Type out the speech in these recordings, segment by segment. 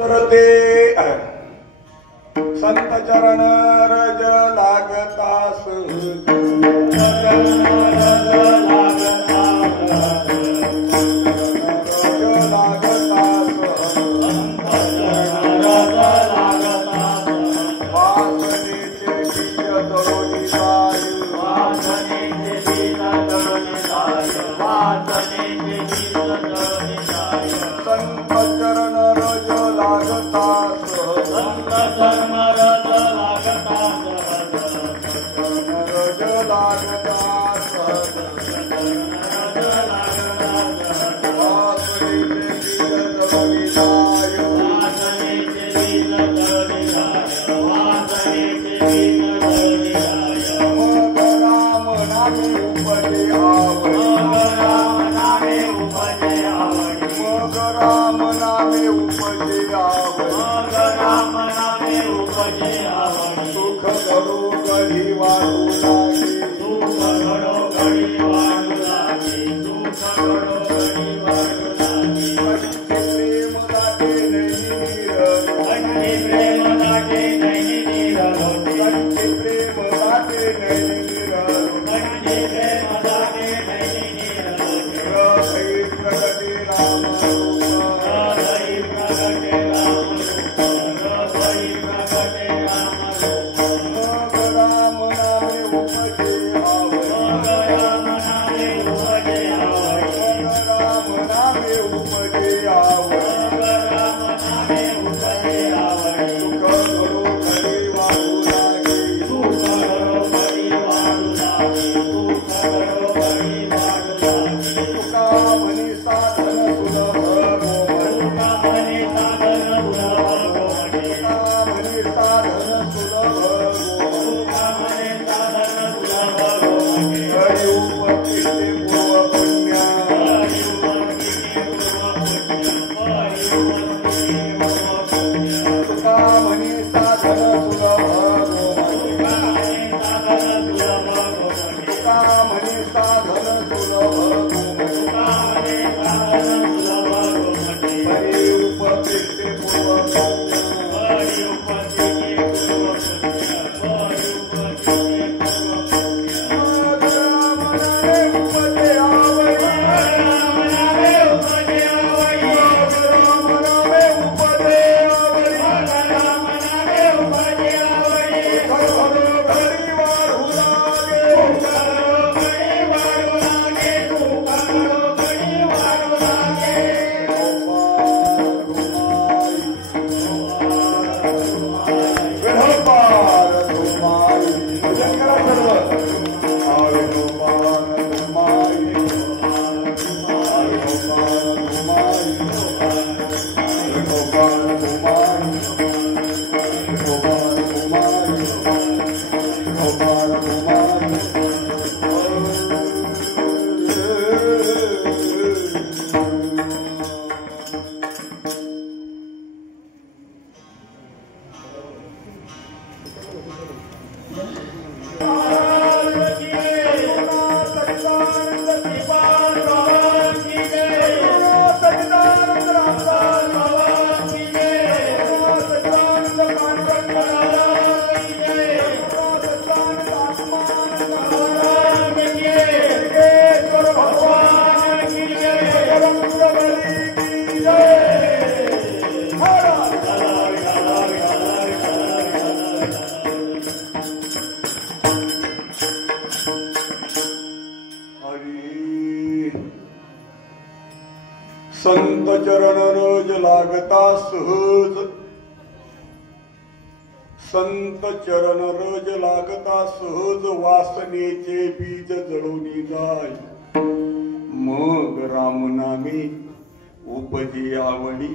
ते संत चरण रज लागतास संत चरण रोज लागता सहज, संत चरण रोज लागता सहज, वासनेचे बीज जळूनी जाय, मग रामनामी उपजे आवडी,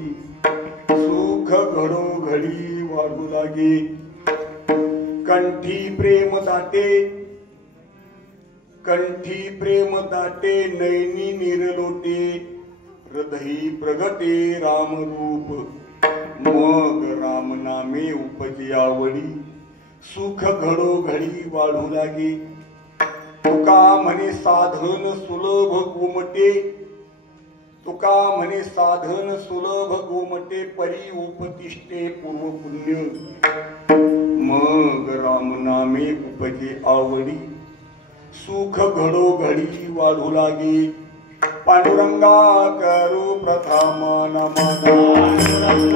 सुख घडोघडी वाढू लागे, कंठी प्रेम दाटे, कंठी प्रेम दाटे, नैनी निरलोटे, हृदयी प्रगटे राम रूप, मग राम नामे उपजे आवडी, सुख घडोघडी वाढू लागे, तुका म्हणे साधन सुलभ उमटे, तुका म्हणे साधन सुलभ गोमटे परी उपतिष्ठे पूर्व पुण्य मग राम नामे उपजे आवडी सुख घडो घडी वाढू लागे पांडुरंगा करू प्रथम नमना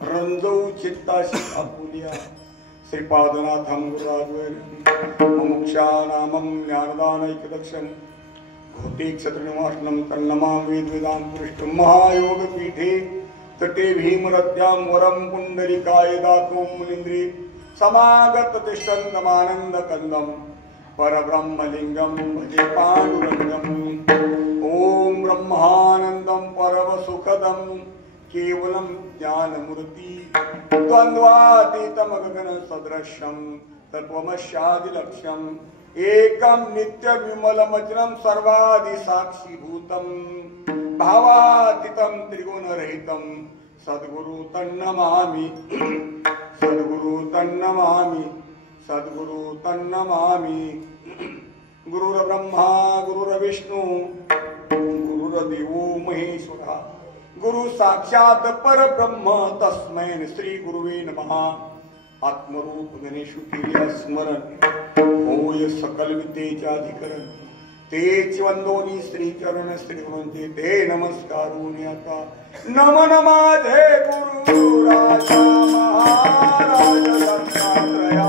रंजऊ चित्ताशी आपुलिया श्रीपादनाथं गुरुराजवेरं मुमुक्षानामं ज्ञानदानैकदक्षं घोटे क्षत्रनिवासनं तन्नमां वेदवेदां पुरुषं महायोगपीठे तटे भीमरत्यां वरं पुण्डरीकाय दातुं मुनीन्द्रे समागत तिष्ठन्तमानन्दकन्दं परब्रह्मलिङ्गं भजे पाण्डुरङ्गम् ॐ ब्रह्मानन्दं परमसुखदं केवलं ज्ञानमूर्ति द्वन्द्वातीतं गगन सदृशं तत्त्वमस्यादिलक्ष्यम् एकं नित्यविमलमचलं सर्वादिसाक्षीभूतं भावातीतं त्रिगुणरहितं सद्गुरु तन्नमामि सद्गुरु तन्नमामि सद्गुरु तन्नमामि गुरुर्ब्रह्मा गुरुर्विष्णु गुरुर्देवो महेश्वरः गुरु साक्षात परब्रह्म तस्मै श्री गुरुवे नमः आत्मरूप गणेशु केल्या स्मरण होय सकल विद्येच्या अधिकरण तेच वंदोनी श्री चरण श्री गुरूंचे ते नमस्कारून आता नमन माझे गुरु राजा महाराज दत्तात्रया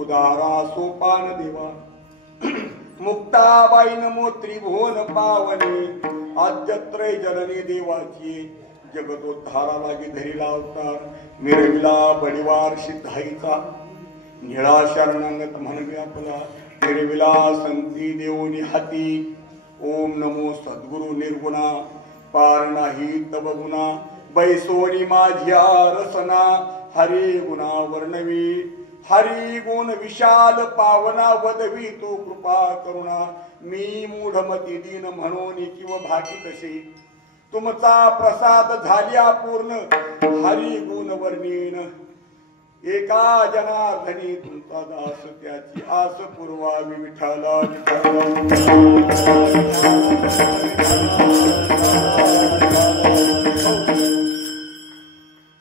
उदारा सोपान देवा मुक्ताबाई नमो त्रिभुवन पावनी आद्यत्रय जननी देवाची जगतोद्धारा लागी धरीला अवतार मिरविला बडिवार सिद्धाईचा निळा शरणांगत म्हणवी आपला मिरविला संती देवनी हाती ओम नमो सद्गुरु निर्गुणा पार नाही तब गुणा बैसोनी माझ्या रसना हरी गुणा वर्णवी हरी गुण विशाल पावना वदवी तू कृपा करुणा मी मूढमती दीन म्हणून किंवा भाकी तसे तुमचा प्रसाद झाल्या पूर्ण हरी गुण वर्णीन एका जनार्दनी तुमचा दास त्याची आस पुरवावी विठाला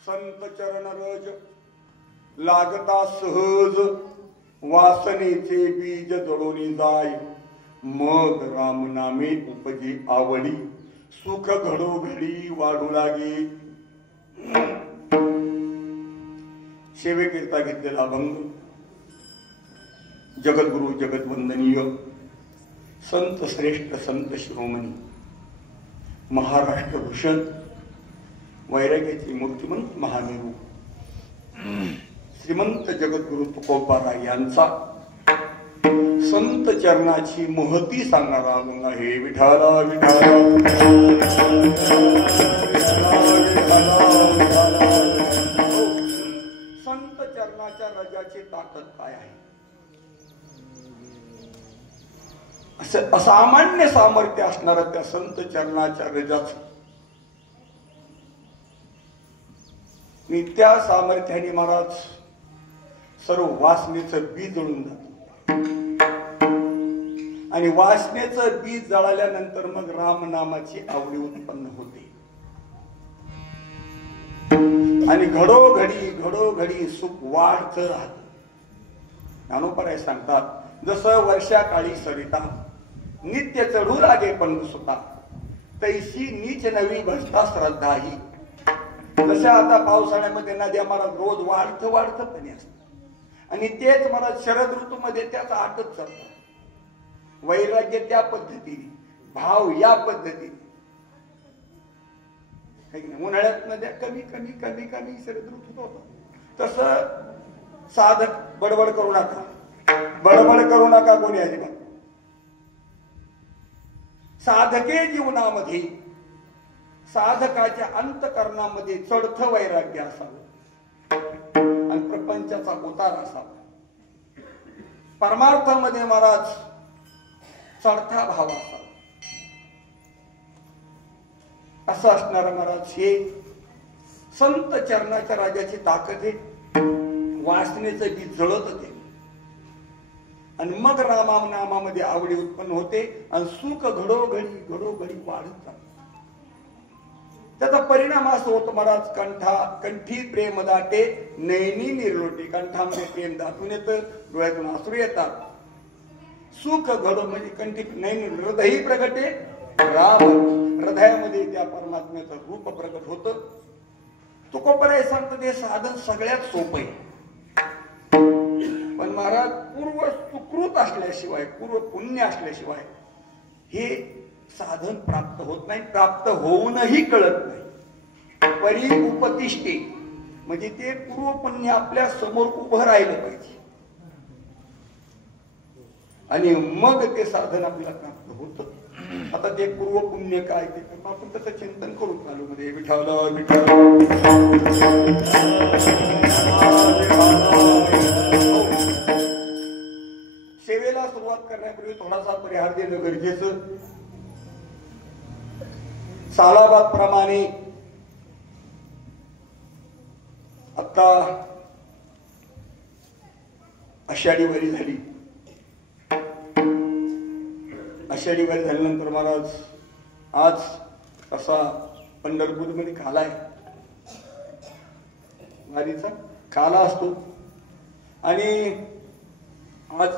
संत चरण रज लागता सहज वासनेचे बीज जडोनी जाय मग राम नामे उपजी आवडी सुख घडोघडी वाढू लागे सेवेकरिता घेतलेला अभंग जगद्गुरु जगद्वंदनीय संत श्रेष्ठ संत शिरोमणी महाराष्ट्र भूषण वैराग्याची मूर्तिमंत महामेरू श्रीमंत जगद्गुरु तुकोबाराय यांचा संत चरणाची महती सांगणारा अभंग आहे विठाला विठाला संत चरणाच्या रजाची ताकद काय आहे असं असामान्य सामर्थ्य असणारा त्या संत चरणाच्या रजाचं मी त्या सामर्थ्याने महाराज सर्व वासनेचं बीज जळून जात आणि वासनेचं बीज जळाल्यानंतर मग रामनामाची आवडी उत्पन्न होते आणि घडोघडी सुख वाढत राहत. ज्ञानोबराय सांगतात जसं वर्षा काळी सरिता नित्य चढू लागे पण सुता तैसी नीच नवी भजता श्रद्धा ही. जशा आता पावसाळ्यामध्ये नद्या महाराज रोज वाढत पाणी असत आणि तेच महाराज शरद ऋतूमध्ये त्याचा आटत चालतात. वैराग्य त्या पद्धतीने, भाव या पद्धतीने. उन्हाळ्यात नद्या कमी कमी कमी कमी शरद ऋतूत होतात. तसं साधक बडबड करू नका कोणी अजिबात. साधके जीवनामध्ये साधकाच्या अंतकरणामध्ये चढतं वैराग्य असावं आणि प्रपंचाचा उतार असावा. परमार्थामध्ये महाराज चढता भाव असावा. असं असणारा महाराज हे संत चरणाच्या राजाची ताकद आहे. वासनेचं बीज जळत ते आणि मग नामामध्ये आवडी उत्पन्न होते आणि सुख घडोघडी वाढत जात. त्याचा परिणाम असा होतो महाराज कंठी प्रेम दाटे नैनी निर्लोटे. कंठामध्ये प्रेम दाटून येतं, डोळ्यातून अश्रू येतात. सुख घडो म्हणजे कंठी नैनी हृदयही प्रगटे राम. हृदयामध्ये त्या परमात्म्याचं रूप प्रगट होतं. तुकोबराय सांगतात हे साधन सगळ्यात सोपं आहे पण महाराज पूर्व सुकृत असल्याशिवाय पूर्व पुण्य असल्याशिवाय हे साधन प्राप्त होत नाही. प्राप्त होऊनही कळत नाही. परी उपतिष्ठे म्हणजे ते पूर्व पुण्य आपल्या समोर उभं राहिलं पाहिजे आणि मग ते साधन आपल्याला प्राप्त होतं. आता ते पूर्व पुण्य काय ते आपण त्याचं चिंतन करू चालू मध्ये. विठ्ठल सेवेला सुरुवात करण्यापूर्वी थोडासा परिहार देणं गरजेचं. सालाबाद प्रमाणे आता आषाढी वारी झाली. आषाढी वारी झाल्यानंतर महाराज आज असा पंढरपूरमध्ये काला आहे. वारीचा काला असतो आणि आज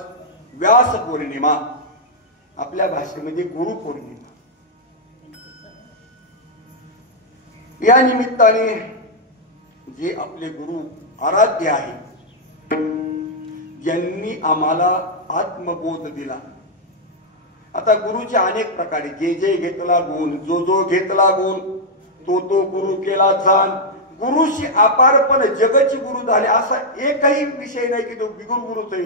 व्यास पौर्णिमा आपल्या भाषेमध्ये गुरु पौर्णिमा. या निमित्ताने जे आपले गुरु आराध्य आहे ज्यांनी आम्हाला आत्मबोध दिला. आता गुरुचे अनेक प्रकारे जे घेतला गुण जो घेतला गुण तो गुरु केला जाण. गुरुशी अपारपण जगची गुरु झाले असा एकही विषय नाही की तो बिगुर गुरुच आहे.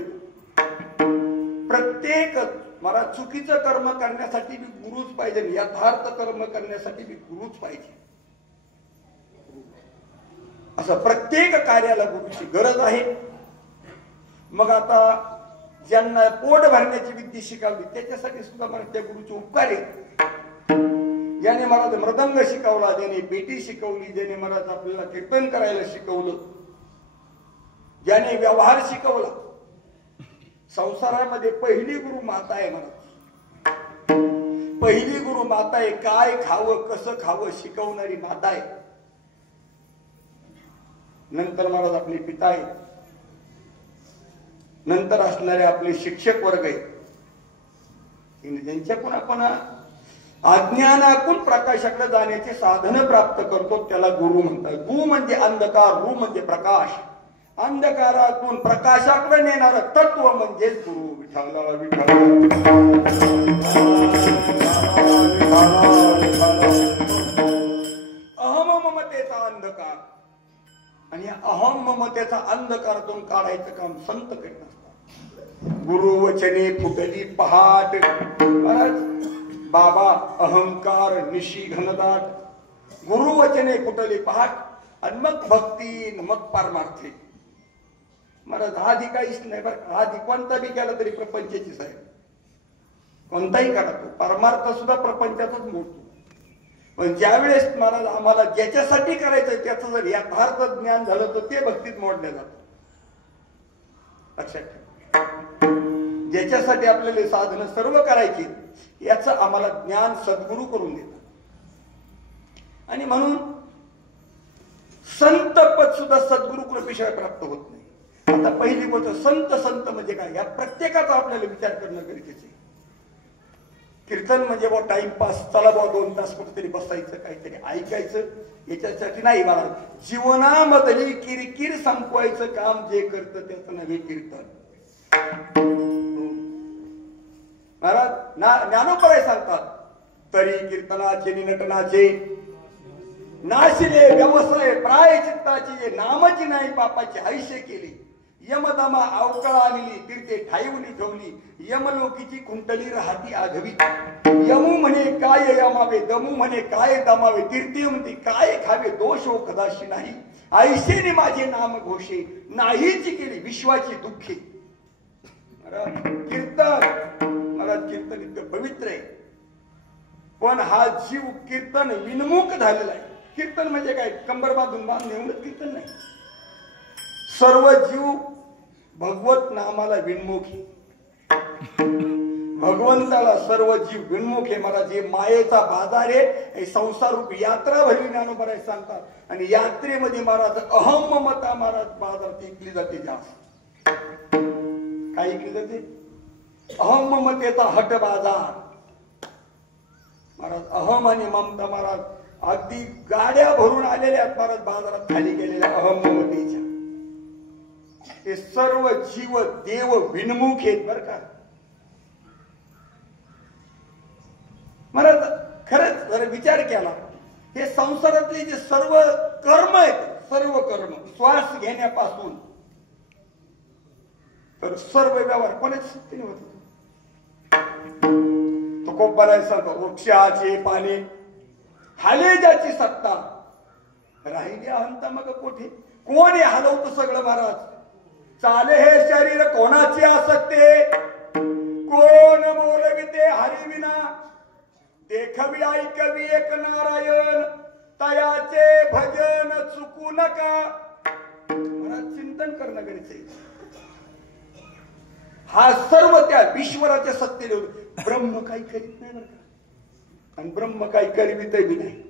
प्रत्येक मला चुकीचं कर्म करण्यासाठी बी गुरुच पाहिजे, यथार्थ कर्म करण्यासाठी बी गुरुच पाहिजे. असं प्रत्येक कार्याला गुरुची गरज आहे. मग आता ज्यांना पोट भरण्याची विद्या शिकावली त्याच्यासाठी सुद्धा मला त्या गुरुचे उपकार आहेत. ज्याने मला मृदंग शिकवला, ज्याने पेटी शिकवली, ज्याने मला आपल्याला कीर्तन करायला शिकवलं, ज्याने व्यवहार शिकवला. संसारामध्ये पहिली गुरु माता आहे मला. पहिली गुरु माता आहे. काय खावं कसं खावं शिकवणारी माता आहे. नंतर महाराज आपले पिता आहेत. नंतर असणारे आपले शिक्षक वर्ग आहेत. ज्यांच्याकडून आपण अज्ञानातून प्रकाशाकडे जाण्याचे साधन प्राप्त करतो त्याला गुरु म्हणतात. गु म्हणजे अंधकार, रु म्हणजे प्रकाश. अंधकारातून प्रकाशाकडे नेणारं तत्व म्हणजेच गुरु. विठ्ठल विठ्ठल. अहम ममतेचा अंधकार आणि अहम ममतेचा अंधकारातून काढायचं काम संत करीत असतात. गुरु वचने फुटली पहाट. बाबा अहंकार निशी घनदाट. गुरु वचने फुटली पहाट आणि मग भक्ती मग पारमार्थी. महाराज आधी काहीच नाही बरं. आधी कोणता बी केला तरी प्रपंचाचीच आहे. कोणताही करा तो परमार्थ सुद्धा प्रपंचातच मोडतो. पण ज्यावेळेस महाराज आम्हाला ज्याच्यासाठी करायचं त्याचं जर यथार्थ ज्ञान झालं तर ते भक्तीत मोडलं जातं. लक्षात ठेवा. ज्याच्यासाठी आपल्याला साधनं सर्व करायची याचं आम्हाला ज्ञान सद्गुरू करून देतात। आणि म्हणून संत पद सुद्धा सद्गुरू कृपेशिवाय प्राप्त होत नाही। आता पहिली गोष्ट संत संत म्हणजे काय, या प्रत्येकाचा आपल्याला विचार करणं गरजेचं आहे। कीर्तन म्हणजे बुवा टाइमपास, चला बुवा 2 तास कुठेतरी बसायचं, काहीतरी ऐकायचं, याच्यासाठी नाही महाराज। जीवनामधली किरकिर संपवायचं काम जे करतं त्याचं नव्हे कीर्तन। महाराज ज्ञानोपराय सांगतात, तरी कीर्तनाचे निनटनाचे नाशिले व्यवसाय प्रायचित्ताची, जे नामाची नाही पापाची हैशे केली। यमदमा अवकळा लिली तीर्थे ठाईवली ठेवली, यमलोकीची खुंटली राहती आघवी। यमू म्हणे काय यमावे, दमू म्हणे काय दमावे, तीर्थे म्हणते काय खावे, दोष हो कदाशी नाही। ऐशेने माझे नाम घोषे, नाहीची केली विश्वाची दुःखे। कीर्तन महाराज, कीर्तन इतकं पवित्र आहे, पण हा जीव कीर्तन विनमुख झालेला आहे। कीर्तन म्हणजे काय, कंबर बांधून एवढंच कीर्तन नाही। सर्व जीव भगवत नामाला विनमुखी, भगवंताला सर्व जीव विनमुख आहे। महाराज हे मायेचा बाजार आहे, हे संसार रूपी यात्रा भरली ज्ञानोबराय सांगतात। आणि यात्रेमध्ये महाराज अहम ममता महाराज बाजारात इकली जाते जास्त। काय इकली जाते? अहम ममतेचा हट बाजार महाराज। अहम आणि ममता महाराज अगदी गाड्या भरून आलेल्या महाराज बाजारात खाली गेलेल्या अहम ममतेच्या। हे सर्व जीव देव विनमुख आहेत बर का महाराज। खरंच जर विचार केला, हे संसारातले जे सर्व कर्म आहेत, सर्व कर्म श्वास घेण्यापासून तर सर्व व्यवहार कोणाच्या सत्तेने होत? तो कोपराय सांगतो, वृक्षाचे पाने हाले ज्याची सत्ता, राहिली अहंता मग कोठे। कोण हे हलवतं सगळं महाराज? चाले हे शरीर कोणाचे आसक्ते, कोण बोलविते हरिविना, देखवी ऐकवी एक नारायण, तयाचे भजन चुकू नका। महाराज चिंतन करणं गरजेचं आहे। हा सर्व त्या ईश्वराच्या सत्तेने ब्रह्म काही करीत नाही बरं का, आणि ब्रह्म काही करीत बी नाही।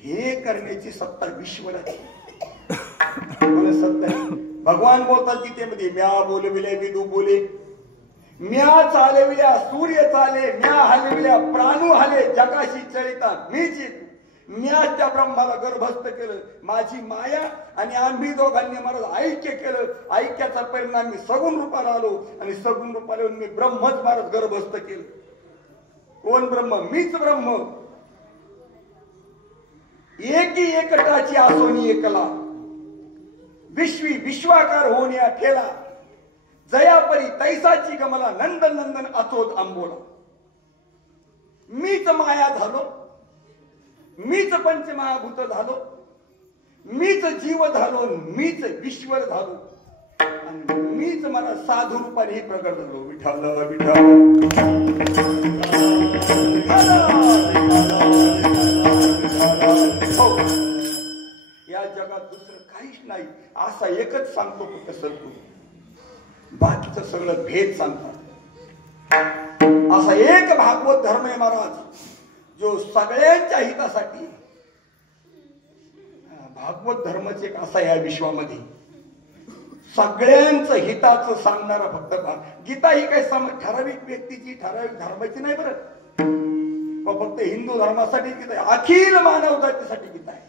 हे करण्याची सत्ता ईश्वराची सत्ता। भगवान बोलतात गीतेमध्ये, म्या बोलविले विदू बोले, म्या चालविल्या सूर्य चाले, म्या हलविल्या प्राणू हले, जगाशी चळिता मीच येतो। म्या त्या ब्रह्माला गर्भस्थ केलं, माझी माया आणि आम्ही दोघांनी मला ऐक्य केलं। ऐक्याचा परिणाम मी सगुण रूपाला आलो, आणि सगुण रूपाला येऊन मी ब्रह्मच मला गर्भस्थ केलं। कोण ब्रह्म? मीच ब्रह्म। एकी एकटाची आसोनी एकला, विश्वी विश्वाकार होण्या ठेला, जयापरी तैसाची गमला, नंदन नंदन अचोत आंबोला। मीच माया झालो, मीच पंचमहाभूत झालो, मीच जीव झालो, मीच ईश्वर झालो, आणि मीच मला साधू रूपाने प्रकट झालो। विठ्ठल या जगात दुसरं काहीच नाही, असा एकच सांगतो फक्त सद्गुरू, बाकीचं सगळं भेद सांगतात। असा एक भागवत धर्म आहे महाराज, जो सगळ्यांच्या हितासाठी। भागवत धर्मच एक असा या विश्वामध्ये सगळ्यांचं हिताचं सांगणारा फक्त गीता ही काही ठराविक व्यक्तीची, ठराविक धर्माची नाही बरं, फक्त हिंदू धर्मासाठी गीता आहे, अखिल मानव जातीसाठी गीता आहे।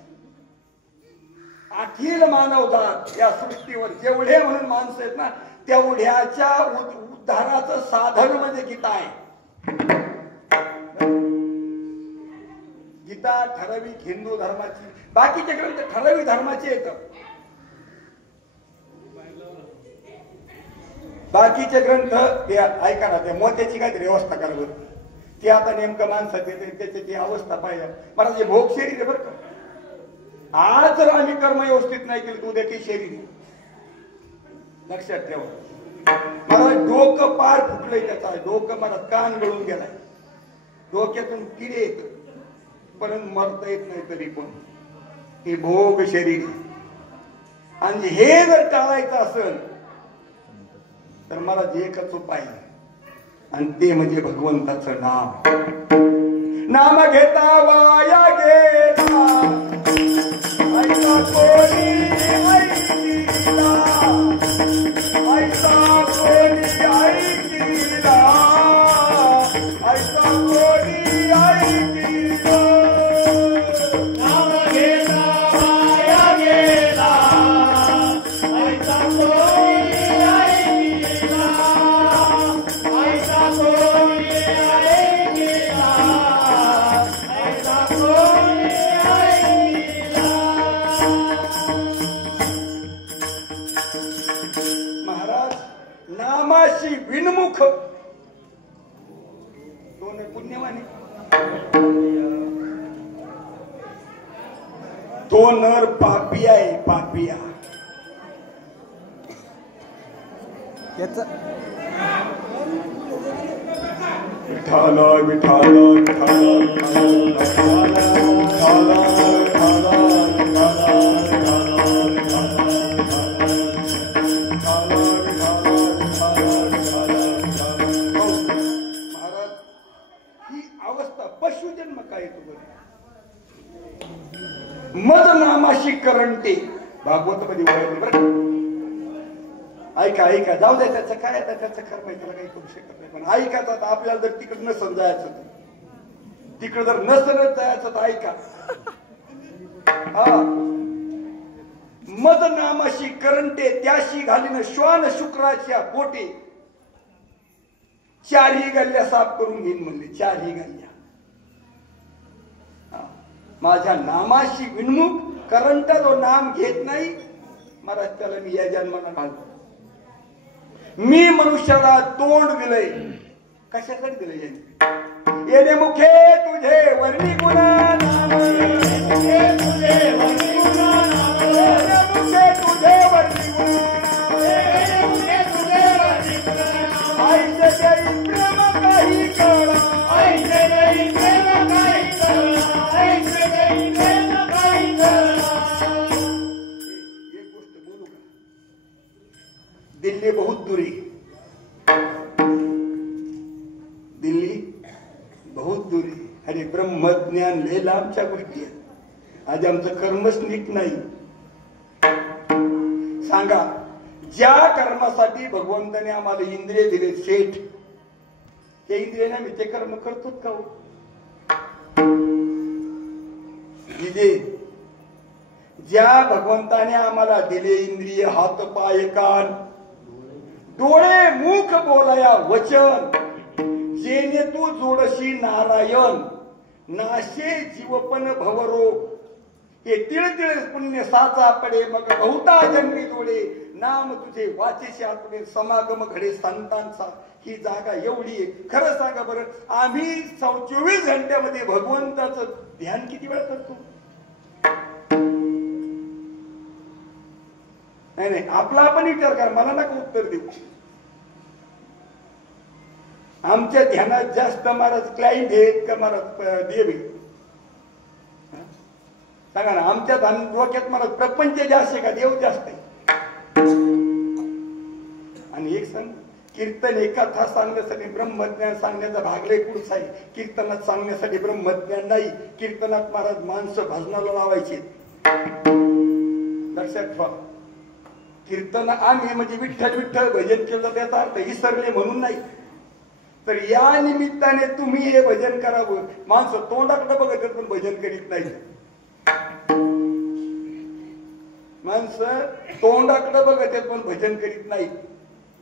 अखिल मानवजात या सृष्टीवर जेवढे म्हणून माणसं आहेत ना, तेवढ्याच्या उद्धाराचं साधन म्हणजे गीता आहे। गीता ठराविक हिंदू धर्माची, बाकीचे ग्रंथ ठराविक धर्माचे येतं। बाकीचे ग्रंथ ते ऐका ना, ते मोत्याची काहीतरी व्यवस्था करा बरं, ते आता नेमकं माणसात येते, त्याची ती अवस्था पाहिजे मला। जे भोग शरीर आहे बरं का, आज जर आम्ही कर्म व्यवस्थित नाही केलं तर उद्या ते शरीर लक्षात ठेवा। मला डोकं पार फुटलंय त्याचा, डोकं मला कान गळून गेलाय, डोक्यातून किडे येत, पण मरता येत नाही तरी पण हे भोग शरीर। आणि हे जर टाळायचं असेल तर मला जे एकच उपाय आहे आणि ते म्हणजे भगवंताचं नाम. नाम घेता वाया गेला ऐसा कोणी ऐकिला, ऐसा कोणी ऐकिला, ऐसा कोणी ऐकिला. नाम घेता वाया गेला ऐसा कोणी ऐकिला, ऐसा कोणी ऐकिला, ऐसा कोणी ऐकिला. महाराज नामाशी विनमुख दोन पुण्यवाणी. तो नर पापिया आहे, पापिया. याचा विठाल विठाल विठाल महाराज ही अवस्था पशुजन्म काय येतो बरं. मद नामाशी करंटे भागवत मध्ये वळवलं बरं. ऐका ऐका जाऊ दे त्याचं काय आता त्याचं कर्म आहे, त्याला काही करू शकत नाही. पण ऐकायचं आता आपल्याला जर तिकडे नसन जायचं तर तिकडे जर नसनच जायचं तर ऐका. हा मद नामाशी करंटे त्याशी घालीन श्वान शुक्राच्या पोटे, चारही गल्ल्या साफ करून घेईन म्हणले. चारही गल्ल्या माझ्या नामाशी विनमुख करंट जो नाम घेत नाही महाराज त्याला मी या जन्माला घालतो. मी मनुष्याला तोंड दिलंय कशासाठी दिलंय यांनी. येणे मुखे तुझे वर्णी गुणा नाम, येणे मुखे तुझे वर्णी गुणा नाम, येणे मुखे तुझे वर्णी गुणा, येणे मुखे तुझे वर्णी गुणा. आईचे देई प्रेम काही कळा, ऐसे देई प्रेम काही कळा, ऐसे देई प्रेम काही कळा. एक गोष्ट बोलू का. दिल्ली बहुत दूरी, दिल्ली बहुत दूरी. अरे ब्रह्मज्ञान लय लांबच्या गोष्टी आहेत. आज आमचं कर्मच नीट नाही. सांगा ज्या कर्मासाठी भगवंताने आम्हाला इंद्रिय दिले शेठ, त्या इंद्रियाने आम्ही ते कर्म करतो का हो? ज्या भगवंताने आम्हाला दिले इंद्रिय हात पाय कान डोळे मुख बोलाया वचन, जेने तू जोडशी नारायण नाशे जीवपन भवरो. हे तिळतिळ पुण्य साचा पडे मग बहुता जन्मी जोडे, नाम तुझे वाचेशी आतुडे समागम घडे संतांचा. ही जागा एवढी आहे. खरं सांगा बरं आम्ही 24 घंट्यामध्ये भगवंताचं ध्यान किती वेळा करतो. नाही नाही आपला आपण विचार करा, मला नका उत्तर देऊ. आमच्या ध्यानात जास्त महाराज क्लाइंट आहेत का महाराज देव आहे सांगा ना. आमच्या डोक्यात महाराज प्रपंच जास्त आहे का देव जास्त आहे. आणि एक सांग कीर्तन एका तास सांगण्यासाठी ब्रह्मज्ञान सांगण्याचा भागले पुढचा आहे. कीर्तनात सांगण्यासाठी ब्रह्मज्ञान नाही. कीर्तनात महाराज माणसं भजनाला लावायचे. लक्षात ठेवा. कीर्तन आम्ही म्हणजे विठ्ठल विठ्ठल भजन केलं त्याचा अर्थ विसरले म्हणून नाही, तर या निमित्ताने तुम्ही हे भजन करावं. माणसं तोंडाकडे बघत पण भजन करीत नाही. माणसं तोंडाकडे बघत पण भजन करीत नाही.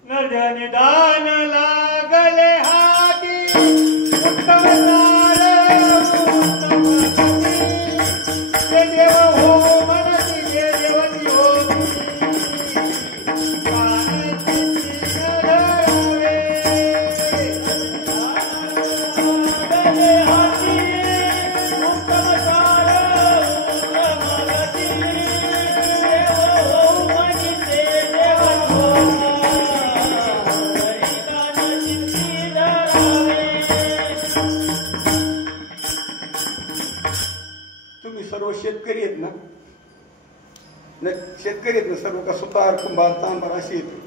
निदान लागले हाती उत्तम देव हो मनसी देवती हो सर्व शेतकरी आहेत ना, शेतकरी आहेत ना सर्व का सुतार कुंभार तांबार असे येते.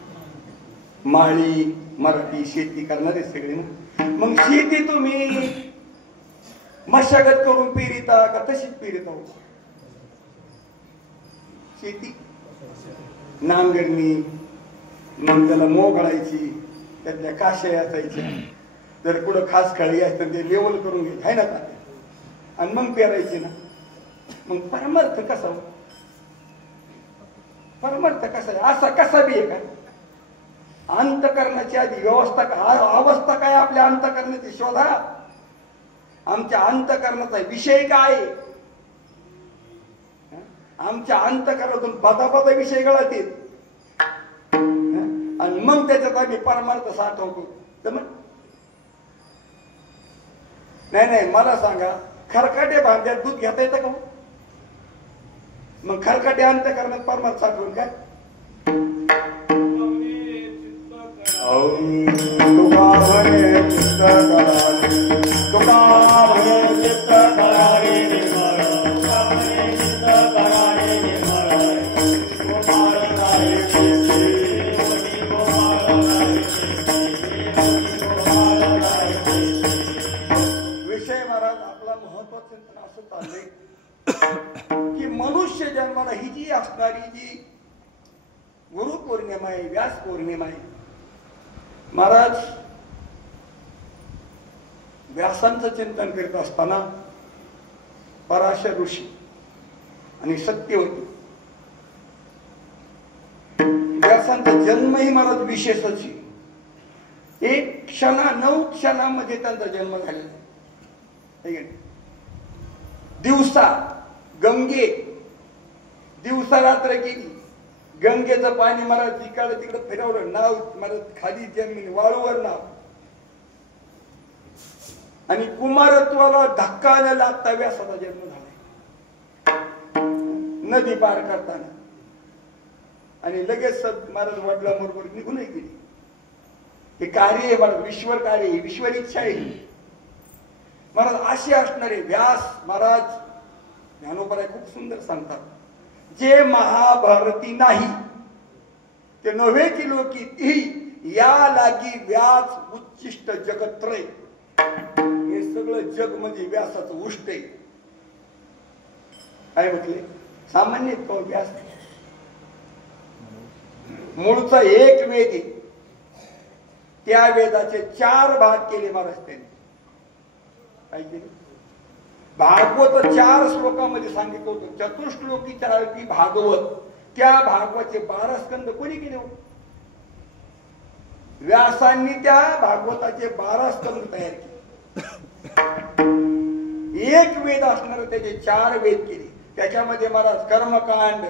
माळी मराठी शेती करणारे सगळे ना. मग शेती तुम्ही मशागत करून पेरिता का तशीच पेरिता हो? शेती नांगरणी, मग त्याला मोगळायची, त्यातल्या काश्या असायच्या, जर कुठं खास खळी असतं ते लेवल करून घ्यायची आहे ना तात्या, आणि मग पेरायची ना. मग परमार्थ कसा हो? परमार्थ कसा आहे? असा कसा बी आहे का? अंतकरणाची आधी व्यवस्था अवस्था काय आपल्या अंतकरणाची शोधा. आमच्या अंतकरणाचा विषय काय? आमच्या अंतकरणातून बदाबदा विषय गळत येत आणि मग त्याच्यात आम्ही परमार्थ साठवतो. तर मग नाही, मला सांगा, खरकाटे भांड्यात दूध घेता येतं का? मग खरकाटे अंतकरणात परमार्थ साठवून काय? तुका म्हणे चित्त करारे, तुका म्हणे चित्त करारे निर्मळ, तुका म्हणे चित्त करारे निर्मळ, गोपाळ राये केसे, ओढी गोपाळ राये केसे, गोपाळ राये केसे. विषय महाराज आपला महत्वाचं असं चाललंय की मनुष्य जन्माला ही जी असणारी जी गुरुपौर्णिमा आहे, व्यास पौर्णिमा आहे, महाराज व्यासांचं चिंतन करीत असताना पराशर ऋषी आणि सत्यवती, व्यासांचा जन्मही महाराज विशेषच आहे. 9 क्षणामध्ये त्यांचा जन्म झालेला आहे. दिवसा गंगे दिवसा रात्र केली. गंगेचं पाणी महाराज इकडे तिकडे फिरवलं, नाव महाराज खाली जमीन वाळूवर नाव, आणि कुमारत्वाला धक्का न लागता व्यासाचा जन्म झाला नदी पार करताना. आणि लगेच महाराज वडिलांबरोबर निघूनही गेली. हे कार्य आहे महाराज, ईश्वर कार्य आहे, ईश्वर इच्छा आहे महाराज. असे असणारे व्यास महाराज ज्ञानोबराय खूप सुंदर सांगतात, जे महाभारती नाही ते नव्हे की लोकी ती या लागी व्यास उच्चिष्ट जगत्रय. हे सगळं जग म्हणजे व्यासाचं उष्ट आहे. काय म्हटले? सामान्य तो व्यास मूळचा एक वेद आहे, त्या वेदाचे 4 भाग केले महाराज त्यांनी. काय केले? भागवत 4 श्लोकामध्ये सांगितलं होतं. चतुश्लोकी 4 भागवत, त्या भागवतचे 12 स्कंद कोणी केले हो? व्यासांनी त्या भागवताचे 12 स्कंद तयार केले. एक वेद असणार त्याचे 4 वेद केले. त्याच्यामध्ये महाराज कर्मकांड,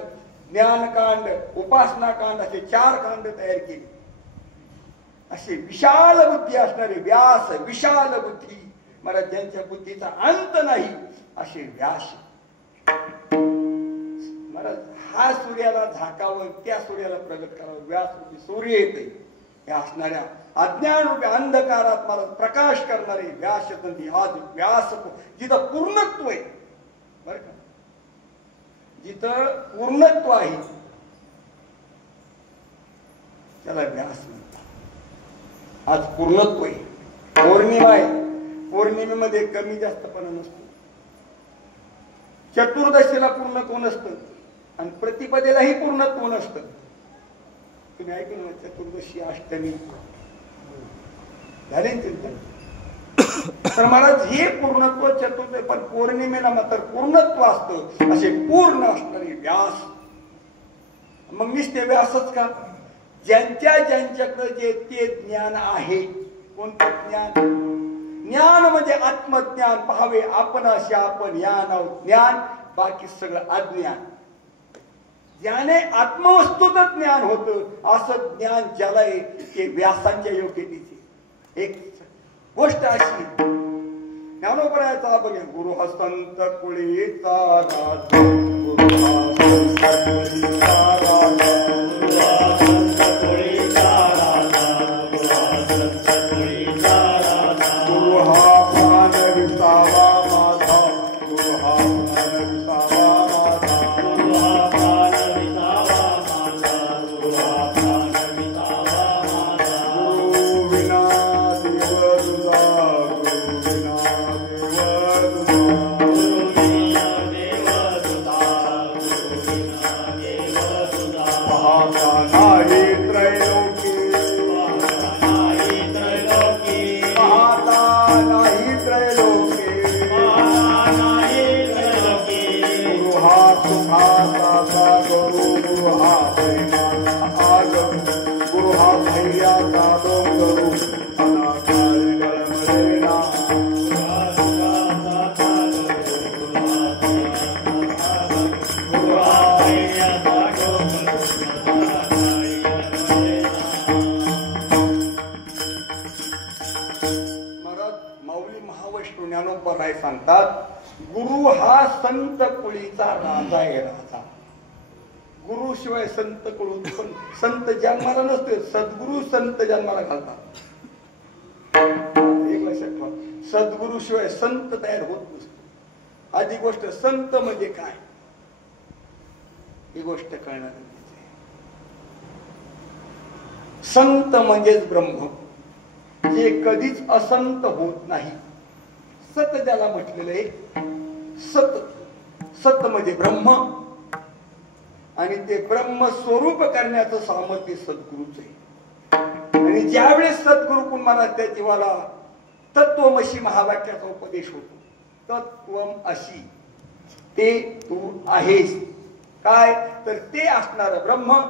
ज्ञानकांड, उपासनाकांड असे 4 कांड तयार केले. असे विशाल बुद्धी असणारे व्यास, विशाल बुद्धी महाराज, ज्यांच्या बुद्धीचा अंत नाही असे व्यास महाराज. हा सूर्याला झाकावं, त्या सूर्याला प्रगट करावं, व्यास रूपी सूर्य येते. हे असणाऱ्या अज्ञान रूपी अंधकारात महाराज प्रकाश करणारे व्यास संधी. आज व्यास जिथं पूर्णत्व आहे बर का, जिथं पूर्णत्व आहे त्याला व्यास म्हणतात. आज पूर्णत्व आहे, पौर्णिमा आहे. पौर्णिमेमध्ये कमी जास्तपणा नसतो, चतुर्दशीला पूर्णत्व नसतं आणि प्रतिपदेलाही पूर्णत्व नसतं. तुम्ही ऐकून ना, चतुर्दशी अष्टमी झाले चिंतन. तर महाराज हे पूर्णत्व चतुर्दशी, पण पौर्णिमेला मात्र पूर्णत्व असतं. असे पूर्ण असणारे व्यास. मग नुसते व्यासच का, ज्यांच्याकडे जे ते ज्ञान आहे. कोणतं ज्ञान? ज्ञान म्हणजे आत्मज्ञान. पाहावे आपण असे आपण या नाव ज्ञान, बाकी सगळं अज्ञान. ज्याने आत्मवस्तूचं ज्ञान होतं असं ज्ञान ज्याला आहे ते व्यासांच्या योग्यतेचे. एक गोष्ट अशी ज्ञानोबरायचा बघा, गुरु हा संत कुळीचा राजा, गुरु हा संत कुळीचा राजा, गुरु हा संत कुळीचा राजा, गुरु हा संत कुळीचा राजा, गुरु हा प्राण विसावा माझा, गुरु हा प्राण विसावा माझा, गुरु हा प्राण विसावा माझा, गुरु हा प्राण विसावा माझा, पाहता नाही त्रैलोकी पाहता नाही त्रैलोकी गुरु हा सुखाचा गुरु हा प्रेमाचा आगम गुरु हा धैर्याचा डोंगरू अनाकाळी गळमलेला माऊली महावैष्णव ज्ञानोबा राय सांगतात गुरु हा संत कुळीचा राजा आहे राजा. गुरु शिवाय संत कुळून पण संत जन्माला नसते. सद्गुरु संत जन्माला घालतात. एक लक्षात ठेवा सद्गुरु शिवाय संत तयार होत नसतो. आधी गोष्ट संत म्हणजे काय ही गोष्ट कळणं गरजेचं आहे. संत म्हणजेच ब्रह्म जे कधीच असंत होत नाही. सत ज्याला म्हटलेलं आहे सत सत म्हणजे ब्रह्म आणि ते ब्रह्म स्वरूप करण्याचं सामर्थ्य सद्गुरूच आहे. आणि ज्यावेळेस सद्गुरु महाराज त्या जीवाला तत्वमशी महावाक्याचा उपदेश होतो. तत्वम अशी ते तू आहेस काय तर ते असणार ब्रह्म.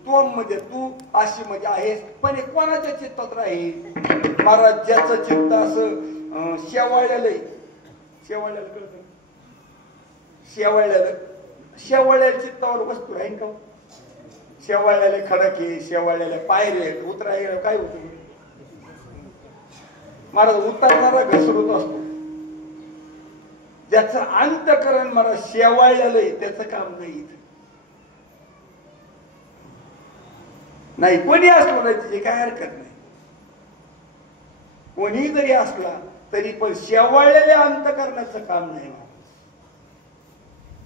त्वम म्हणजे तू अशी म्हणजे आहेस पण हे कोणाच्या चित्तात राहील. महाराज ज्याचं चित्त असं शेवाळलेलं शेवाळलेलं कळत शेवाळलेल्या चित्तावर वस्तू राहील का. शेवाळलेले खडके शेवाळलेल्या पायरे उतरायला काय होतं महाराज उतरणारा घसरत असतो. ज्याचं अंतकरण महाराज शेवाळलेलं आहे त्याचं काम नाही. नाही कोणी असलो ना त्याची काय हरकत नाही. कोणी जरी असला तरी पण शेवाळलेल्या अंतकरणाचं काम नाही.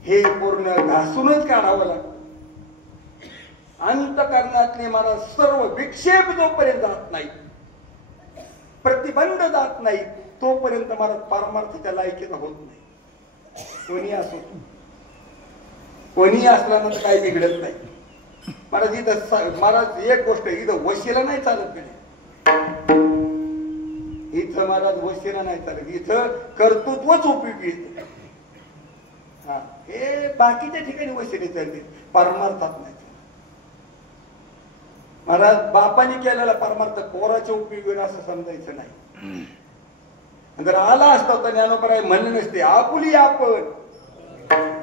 हे पूर्ण घासूनच काढावं लागतं. अंतकरणातले मला सर्व विक्षेप जोपर्यंत जात नाही प्रतिबंध जात नाही तोपर्यंत मला परमार्थाच्या लायकीचा होत नाही. कोणी असो कोणी असल्यानंतर काही बिघडत नाही. महाराज इथं महाराज एक गोष्ट इथं वशिला नाही चालत नाही. इथं महाराज वशिला नाही चालत. इथं कर्तृत्वच उपयोगी येत. हा हे बाकीच्या ठिकाणी वशिले चालते परमार्थात नाही. महाराज बापाने केलेला परमार्थ पोराच्या उपयोगी असं समजायचं नाही. जर आला असता तर ज्ञानोबराय म्हणले नसते आपुली आपण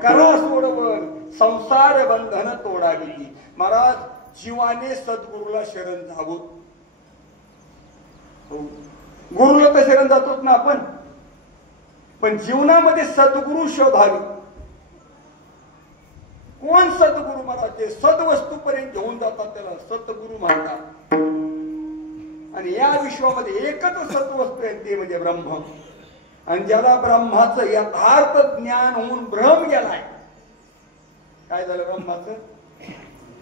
करा सोडवण संसार बंधन तोडावी. महाराज जीवाने सद्गुरूला शरण जावं. गुरुला तर शरण जातोच ना आपण पण जीवनामध्ये सद्गुरू शोधावी. कोण सद्गुरू महाराज ते सद्वस्तूपर्यंत घेऊन जातात त्याला सद्गुरू म्हणतात. आणि या विश्वामध्ये एकच सत्वस्तू आहे ते म्हणजे ब्रह्म. आणि ज्याला ब्रह्माचं यथार्थ ज्ञान होऊन भ्रम गेलाय. काय झालं ब्रह्माचं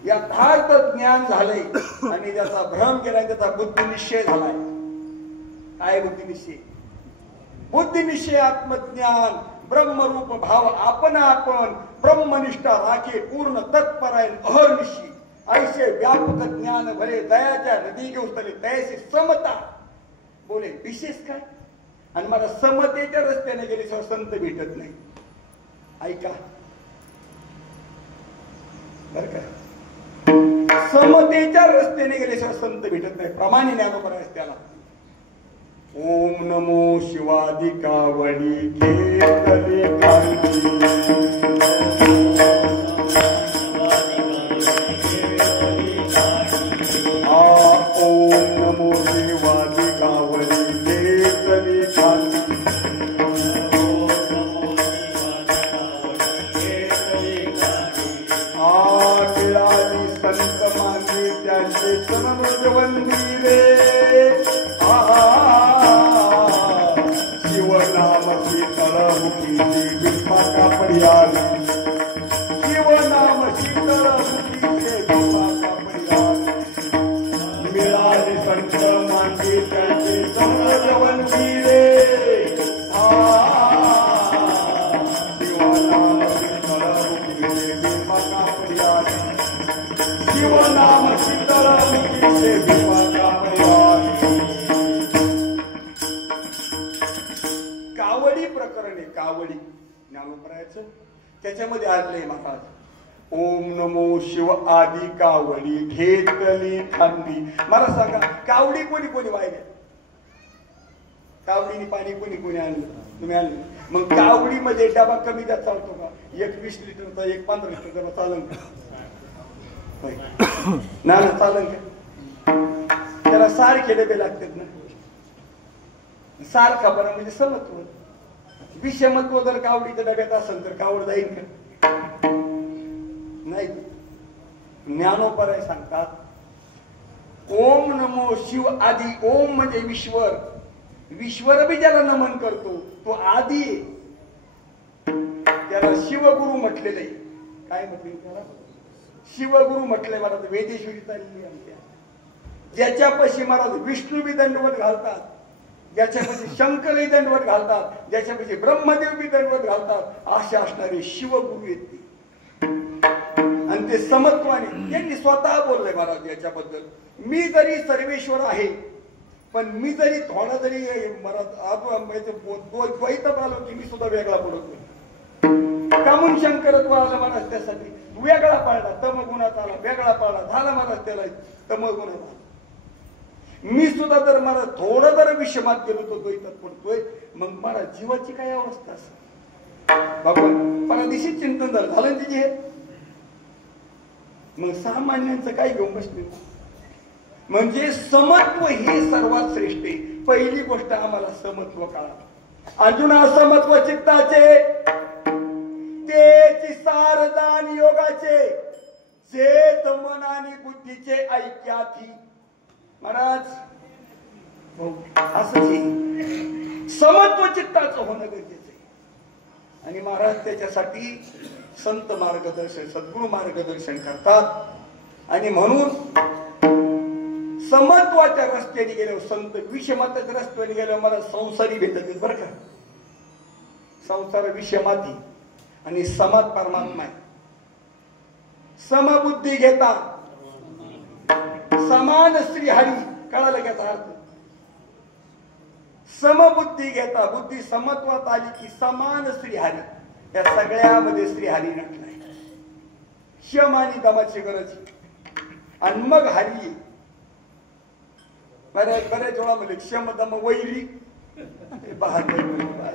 यथार्थ ज्ञान झालंय आणि ज्याचा भ्रम केलाय त्याचा बुद्धिनिश्चय झालाय. काय बुद्धिनिश्चय बुद्धिनिश्चय आत्मज्ञान ब्रह्मरूप भाव आपण ब्रह्मनिष्ठा राखे पूर्ण तत्परायण अहर्निशी ऐसे व्यापक ज्ञान भले दयाच्या नदी घेऊन तले तयाशी समता बोले विशेष काय. आणि मला समतेच्या रस्त्याने गेल्याशिवाय संत भेटत नाही. ऐका बर का समतेच्या रस्त्याने गेल्याशिवाय संत भेटत नाही. प्रमाणे ज्ञानोबा आहे त्याला. ओम नमो शिवाधिका वडी घेतले कांती ओम नमो शिवाधिका वडी घेतले कांती मिळाली संत माझे त्यांचे चरणवंदिरे शिवनामची तळमुखी भीष्मा कापडियाली शिवनामची तळमुखी भीष्मा कापडियाली मिळाली संत माझे त्यांचे चरणवंदिरे शिवनामची तळमुखी भीष्मा कापडियाली शिवनाम शीतल मुखीचे कावडी प्रकरण आहे. कावडी ज्ञानोपरायचं त्याच्यामध्ये आलंय महाराज. ओम नमो शिव आदी कावडी घेतली खांदी. मला सांगा कावडी कोणी कोणी वाहिल्या? कावडीने पाणी कोणी कोणी आणलं? तुम्ही आणलं. मग कावडीमध्ये डबा कमी जात चालतो का? एक 20 लिटरचा, एक 15 लिटरचा चालन का? ना चालन का? त्याला सारखे डबे लागतात ना. सारखा बरं म्हणजे समत्व. विषमत्व जर कावडीच्या डब्यात असेल तर कावड जाईल का? नाही. ज्ञानोपराय सांगतात ओम नमो शिव आदी. ओम म्हणजे ईश्वर. ईश्वर बी ज्याला नमन करतो तो आदी. त्याला शिवगुरु म्हटलेलं आहे. काय म्हटले त्याला? शिवगुरु म्हटले. महाराज वेदेश्वरी चालली आमच्या. ज्याच्यापाशी महाराज विष्णू बी दंडवत घालतात, ज्याच्यापाशी शंकरही दंडवत घालतात, ज्याच्यापाशी ब्रह्मदेव बी दंडवत घालतात, असे असणारे शिवगुरु आहेत ते. आणि ते समत्वाने त्यांनी स्वतः बोलले महाराज याच्याबद्दल. मी जरी सर्वेश्वर आहे पण मी जरी थोडा जरी द्वैतात आलो की मी सुद्धा वेगळा पडतो. कामून शंकरत्व आलं महाराज त्यासाठी वेगळा पाळला. तमगुणात आला वेगळा पाळला. झाला महाराज त्याला तमगुणात आला. मी सुद्धा जर मला थोडं जर विषमात गेलो तो द्वैतात पडतोय. मग मला जीवाची काय अवस्था असेल? भगवान परादिशी चिंतन झालं तिचे. मग सामान्यांचं काय घेऊन बसले? म्हणजे समत्व हे सर्वात श्रेष्ठ आहे. पहिली गोष्ट आम्हाला समत्व कळा. अर्जुन असमत्व चित्ताचे तेची सारदान योगाचे चेत मन आणि बुद्धीचे ऐक्याथी. महाराज असं समत्व चित्ताचं होणं गरजेचं आहे. आणि महाराज त्याच्यासाठी संत मार्गदर्शन सद्गुरु मार्गदर्शन करतात. आणि म्हणून समत्वाच्या रस्त्याने गेल्यावर संत विषमताच्या रस्त्याने गेल्यावर मला संसारी भेटत बरं का. संसार विषमाती आणि समात परमात्मा आहे. समबुद्धी घेता समान श्रीहरी. कळालं का अर्थ? समबुद्धी घेता बुद्धी समत्वात आली की समान श्रीहरी. या सगळ्यामध्ये श्रीहरी नटलाय. शम आणि दमाची गरज आणि मग हरी. बऱ्याच वेळा म्हणजे क्षम दम वैरी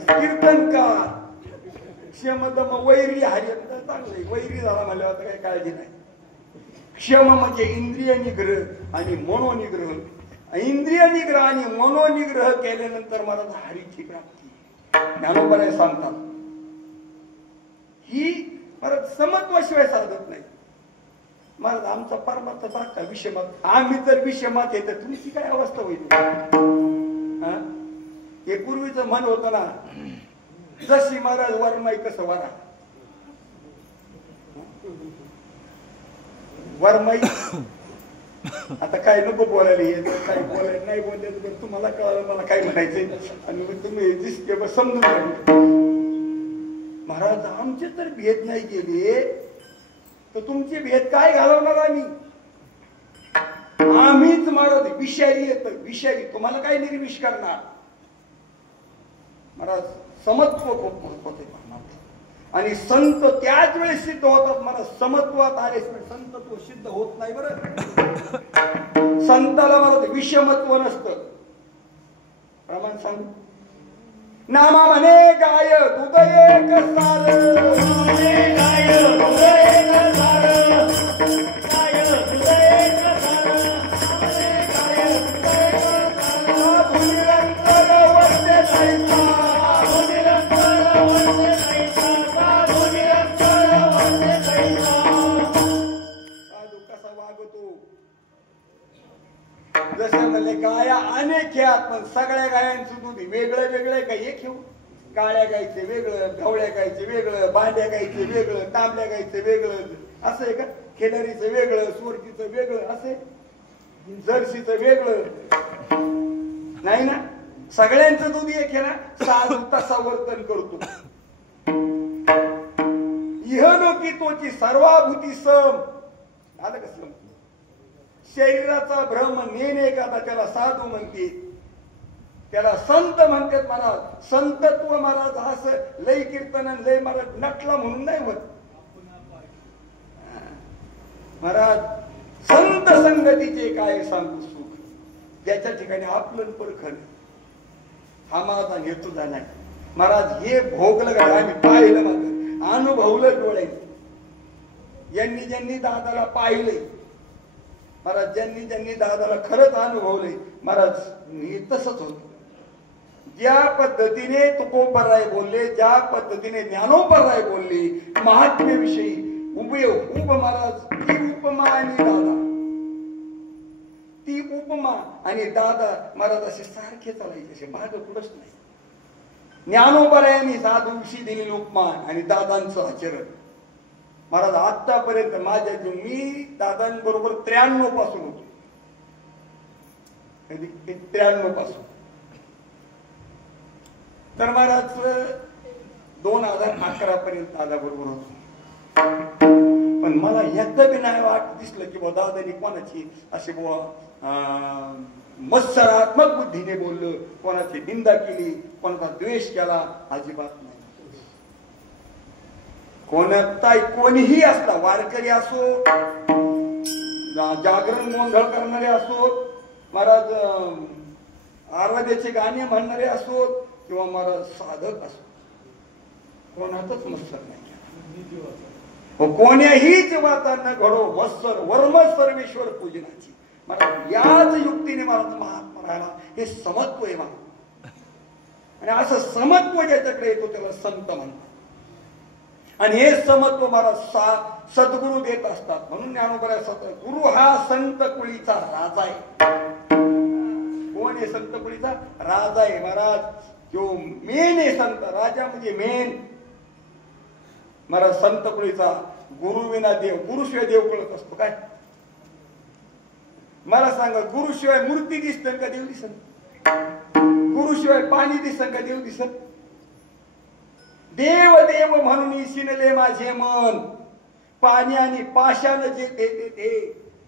कीर्तनकार. क्षम दम वैरी हरी चांगलं. वैरी झाला म्हणल्यावर काही काळजी नाही. क्षम म्हणजे इंद्रिय निग्रह आणि मनोनिग्रह. इंद्रिय निग्रह आणि मनोनिग्रह केल्यानंतर मला हरीची प्राप्ती. ज्ञानोपराय सांगतात ही मला समत्वाशिवाय साधत नाही. महाराज आमचा परमार्थ सारखा विषमात. आम्ही जर विषमात येत तुमची काय अवस्था होईल? हे पूर्वीचं मन होतं ना, जशी महाराज वरमाई कसं वरा. वरमाई आता काय नको बोलायला. काय बोलायला नाही बोलले तुम्हाला कळालं मला काय म्हणायचंय. आणि तुम्ही दिसते समजून घ्या. महाराज आमचे तर भेद नाही गेले तर तुमचे भेद काय घालवणार आम्ही? आम्हीच महाराज विषारी येत. विषारी तुम्हाला काय निर्विष करणार? महाराज समत्व खूप महत्वाचे. आणि संत त्याच वेळेस सिद्ध होतात. मला समत्वात आल्याशिवाय संतत्व सिद्ध होत नाही. बरं संताला मला विषमत्व नसतं. प्रमाण सांगू. नामा म्हणे गाय दूध एक सार. गाय दूध एक सार. गाय दूध एक सार. निरंतर वंदे साईचा. निरंतर वंदे साईचा. निरंतर वंदे साईचा. साधू कसा वागतो? जसं म्हणले गाया अनेक आहेत पण सगळ्या गायांचं दूध वेगळं वेगळं काही एक घेऊ. काळ्या गायचं वेगळं, ढवळ्या गायचं वेगळं, बांड्या गायचं वेगळं, तांबड्या गायचं वेगळं. असं आहे का? खिलारीचं वेगळं, सोरकीचं वेगळं, असे जर्सीचं वेगळं नाही ना. सगळ्यांचं दूध एक आहे ना. साधू तसा वर्तन करतो. इह लोकी तोची सर्वाभूती सम. आलं का सम? शरीराचा भ्रम नेणे का त्याला साधू म्हणते, त्याला संत म्हणतात महाराज. संतत्व महाराज असं लय कीर्तन लय महाराज नटला म्हणून नाही होत महाराज. संत संगतीचे काय सांगू सुख, ज्याच्या ठिकाणी आपलं परखण हा माझा हेतू झालाय महाराज. हे भोगलं का आम्ही पाहिलं माझं अनुभवलं डोळ्याने. ज्यांनी ज्यांनी दादाला पाहिलंय महाराज, ज्यांनी ज्यांनी दादाला खरंच अनुभवलंय महाराज, मी तसंच होतो. ज्या पद्धतीने तुकोबराय बोलले, ज्या पद्धतीने ज्ञानोबराय बोलले महात्म्याविषयी उप महाराज, ती उपमा आणि दादा, ती उपमा आणि दादा महाराज असे सारखे चालायचे, असे माग पुढंच नाही. ज्ञानोबरायांनी साधूविषयी दिलेली उपमा आणि दादांचं आचरण महाराज आतापर्यंत माझ्या मी दादांबरोबर 93 पासून होतो, कधी 93 पासून. तर महाराज 2011 पर्यंत दादा बरोबर होतो. पण मला एकदा बी नाही दिसलं की बाबा दादानी कोणाची असे मत्सरात्मक बुद्धीने बोललं, कोणाची निंदा केली, कोणाचा द्वेष केला, अजिबात नाही. कोणीही असला, वारकरी असो, जागरण गोंधळ करणारे असोत महाराज, आराध्याचे गाणे म्हणणारे असोत किंवा महाराज साधक असो, कोणातच मत्सर नाही. कोण्याही जीवाचा न घडो मत्सर वर्म सर्वेश्वर पूजनाची. महाराज याच युक्तीने महाराज महात्मा राहिला. हे समत्व आहे महाराज, आणि असं समत्व ज्याच्याकडे येतो त्याला संत म्हणतात. आणि हे समत्व महाराज सद्गुरु देत असतात. म्हणून ज्ञानोबराय गुरु हा संत कुळीचा राजा आहे. कोण आहे संत कुळीचा राजा आहे महाराज? जो मेन आहे संत, राजा म्हणजे मेन महाराज. संत कुळीचा गुरु विना देव, गुरुशिवाय देव कळत असतो काय? मला सांगा, गुरुशिवाय मूर्ती दिसत का देव दिसत? गुरुशिवाय पाणी दिसत का देव दिसत? देव देव म्हणून शिनले माझे मन, पाणी आणि पाषाण जे देते ते.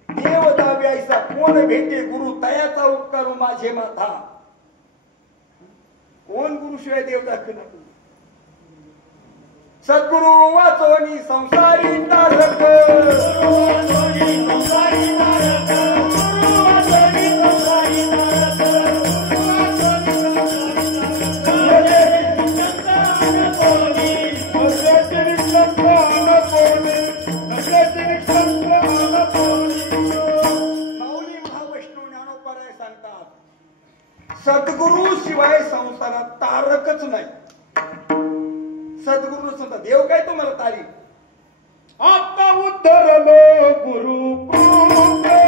देव दाव्याचा कोण भेटे गुरु, तयाचा उपकार माझे माथा. कोण गुरुशिवाय देव दाखवणार? सद्गुरु वाचोनी संसारी तारक, सद्गुरु शिवाय संसारात तारकच नाही. सद्गुरु संत देव काय तुम्हाला तारी? आता उद्धरलो गुरु कृपे,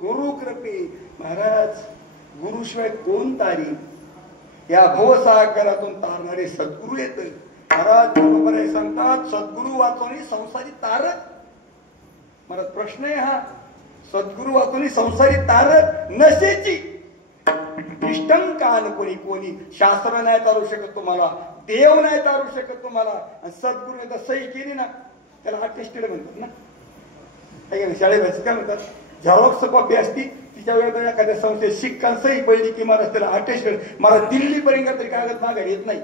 गुरु कृपे, महाराज. गुरुशिवाय कोण तारी? या भवसागरातून तारणारे सद्गुरु येत महाराज. बरोबर आहे सांगतात, सद्गुरु वाचोनी संसारी तारक. महाराज प्रश्न आहे हा, सद्गुरु वाचोनी संसारी तारक नशेची निष्ठंकान कोणी कोणी. शास्त्र नाही तारू शकत तुम्हाला, देव नाही तारू शकत तुम्हाला. आणि सद्गुरूने सही केली ना त्याला अटेस्टेड म्हणतात ना. शाळेत काय म्हणतात? झेरॉक्स कॉपी असती, तिच्या वेळेला एखाद्या संस्थेत शिक्का सही पडली की महाराज त्याला अटेस्टेड. मला दिल्ली पर्यंत तरी कागद मागायला येत नाही.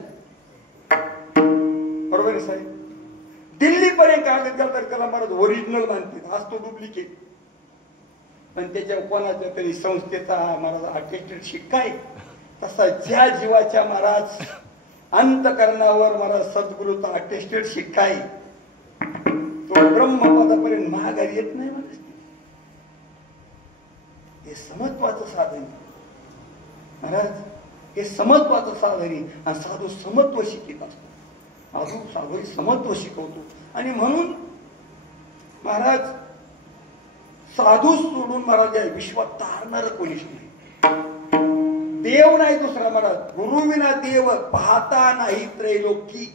बरोबर आहे साहेब? दिल्ली पर्यंत कागद गेला तरी त्याला महाराज ओरिजिनल मानते, आज तो डुप्लिकेट. पण त्याच्या कोणाच्या तरी संस्थेचा महाराज अटेस्टेड शिक्का आहे. तसा ज्या जीवाच्या महाराज अंतकरणावर महाराज सद्गुरूचा अटेस्टेड शिक्का आहे, तो ब्रह्मपदापर्यंत महागारी येत नाही. महाराज हे समत्वाचं साधन महाराज, हे समत्वाचं साधन. आणि साधू समत्व शिकित असतो. साधू समत्व शिकवतो. आणि म्हणून महाराज साधू सोडून महाराज या विश्वात तारणार कोणीच नाही. देव नाही दुसरा महाराज, गुरुविना देव पाहता नाही त्रैलोकी.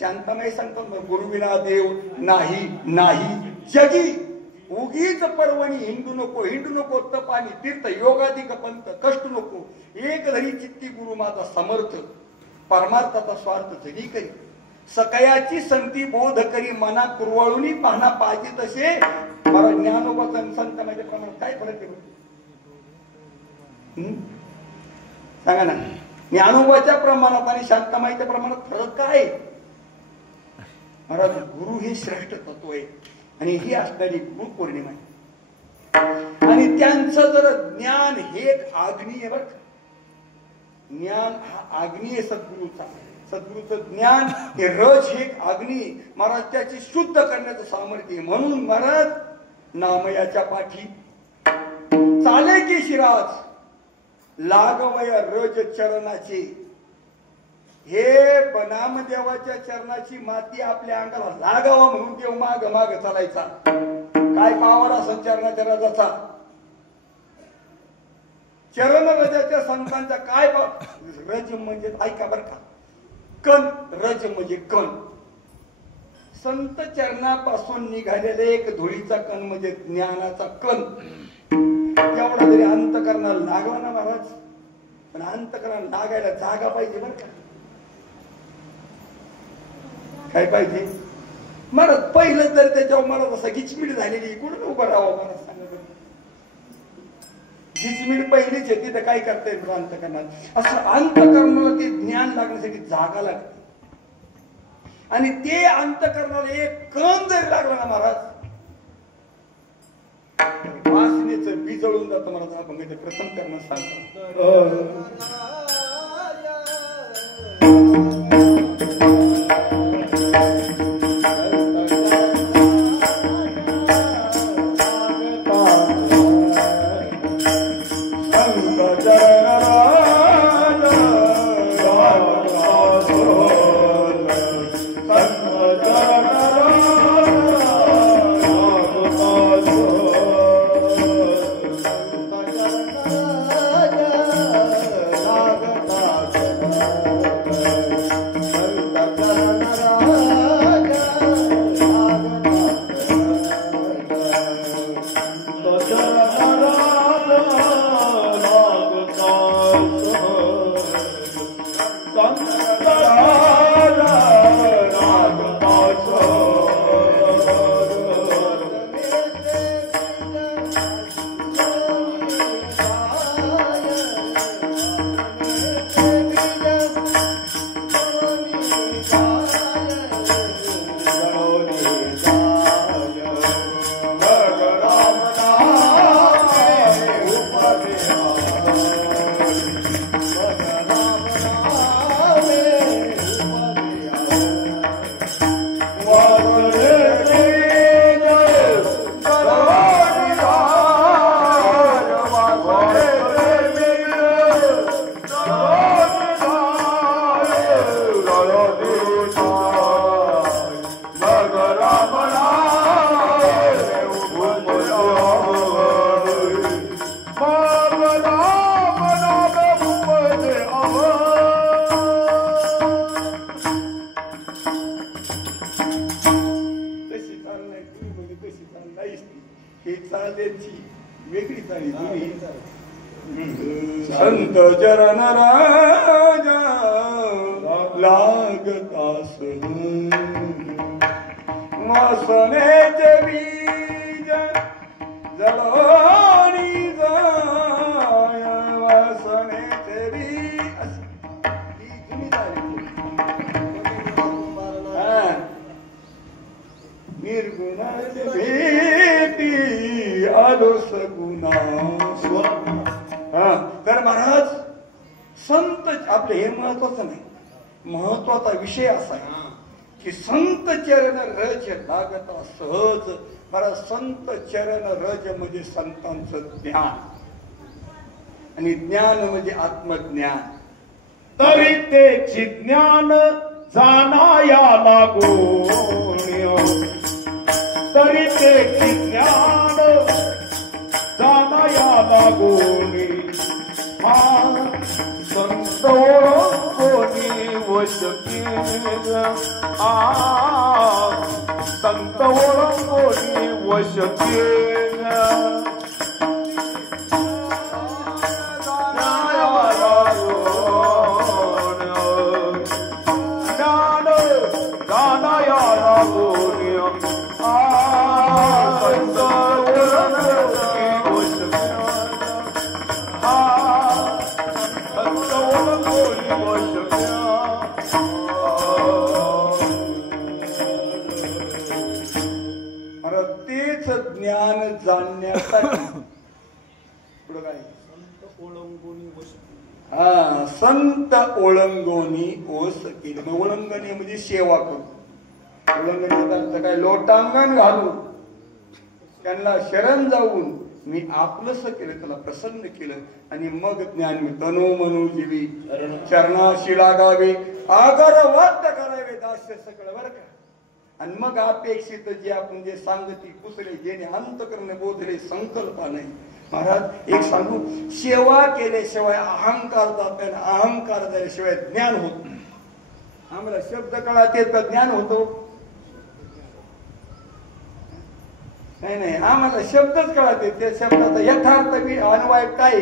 शांतामाई सांगतो गुरुविना देव नाही नाही जगी. उगीच पर्वणी हिंडू नको तप आणि तीर्थ योगाधिक पंथ कष्ट नको. एक धरी चित्ती गुरु माझा समर्थ, परमार्थाचा स्वार्थ जगी करी. सकयाची संती बोध करी मना कुरवळूनी पाहना पाहिजे तसे. मला ज्ञानोबाचा संत माझ्या प्रमाणात काय फरक आहे सांगा ना. ज्ञानोबाच्या प्रमाणात आणि शांतामाईच्या प्रमाणात फरक काय? महाराज गुरु हे श्रेष्ठ तत्व आहे आणि ही असणारी गुरु पौर्णिमा आहे. आणि त्यांचं जर ज्ञान हे एक आग्नी आहे बरं. ज्ञान हा आग्नी आहे सद्गुरूचा. सद्गुरूचं ज्ञान हे रज हे एक आग्नी. महाराज त्याची शुद्ध करण्याचं सामर्थ्य. म्हणून महाराज नामयाच्या पाठी चाले की शिराज लागवय रज चरणाचे. हे नामदेवाच्या चरणाची माती आपल्या अंगाला लागावा म्हणून देव माग माग चालायचा. काय पावर असेल चरणाच्या रजाचा. चरण रजाच्या संतांचा काय रज म्हणजे ऐका बर का. कण रज म्हणजे कण. संत चरणापासून निघालेले एक धुळीचा कण म्हणजे ज्ञानाचा कण. तेवढा जरी अंतकरणाला लागला ना महाराज, पण अंतकरणाला लागायला जागा पाहिजे बर का. काय पाहिजे महाराज. पहिलं तर त्याच्यावर मला तसं गिचमीड झालेली कुठं उभं राहावं महाराज सांगा. गिचमीड पहिलीच येते तर काय करता येईल अंतकरणात. असं अंतकरणाला ते ज्ञान लागण्यासाठी जागा लागते. आणि ते अंतकरणाला एक कण जरी लागला ना महाराज वासनेचं बी जळून जातं महाराज. आपण ते प्रथम करणं सांगतो. संत चरण राजा लागतास वासनेचे बीज जळोनी जाय. वासनेचे बीज निर्गुणाचे भेटी आलो सगुणा. तर महाराज संत आपले हे महत्वाचं नाही. महत्वाचा विषय असा आहे की संत चरण रज लागता सहज. महाराज संत चरण रज म्हणजे संतांचं ज्ञान आणि ज्ञान म्हणजे आत्मज्ञान. तरी ते ज्ञान जाणाया लागून तरी ते ज्ञान जाणाया लागून हा संत कोणी वश केला संत कोणी वश केला तेच ज्ञान जाणण्यासाठी पुढं काय हा संत ओळंगोनी ओस केली ओळंगणी म्हणजे सेवा करू ओळंगणी काय लोटांगण घालून त्यांना शरण जाऊन मी आपलंस केलं त्याला प्रसन्न केलं आणि मग ज्ञान मी तनो मनो जीवी चरणाशी लागावे आगर वाद्य करावे दास्य सकळ बरं का आणि मग अपेक्षित जे आपण जे सांगती कुसले जेणे अंतकरण बोधले संकल्पा नाही महाराज एक सांगू सेवा केल्याशिवाय अहंकार जात नाही अहंकार झाल्याशिवाय ज्ञान होत नाही आम्हाला शब्द कळत तर ज्ञान होतो नाही आम्हाला शब्दच कळते त्या शब्दाचा यथार्थ अनुवाद काय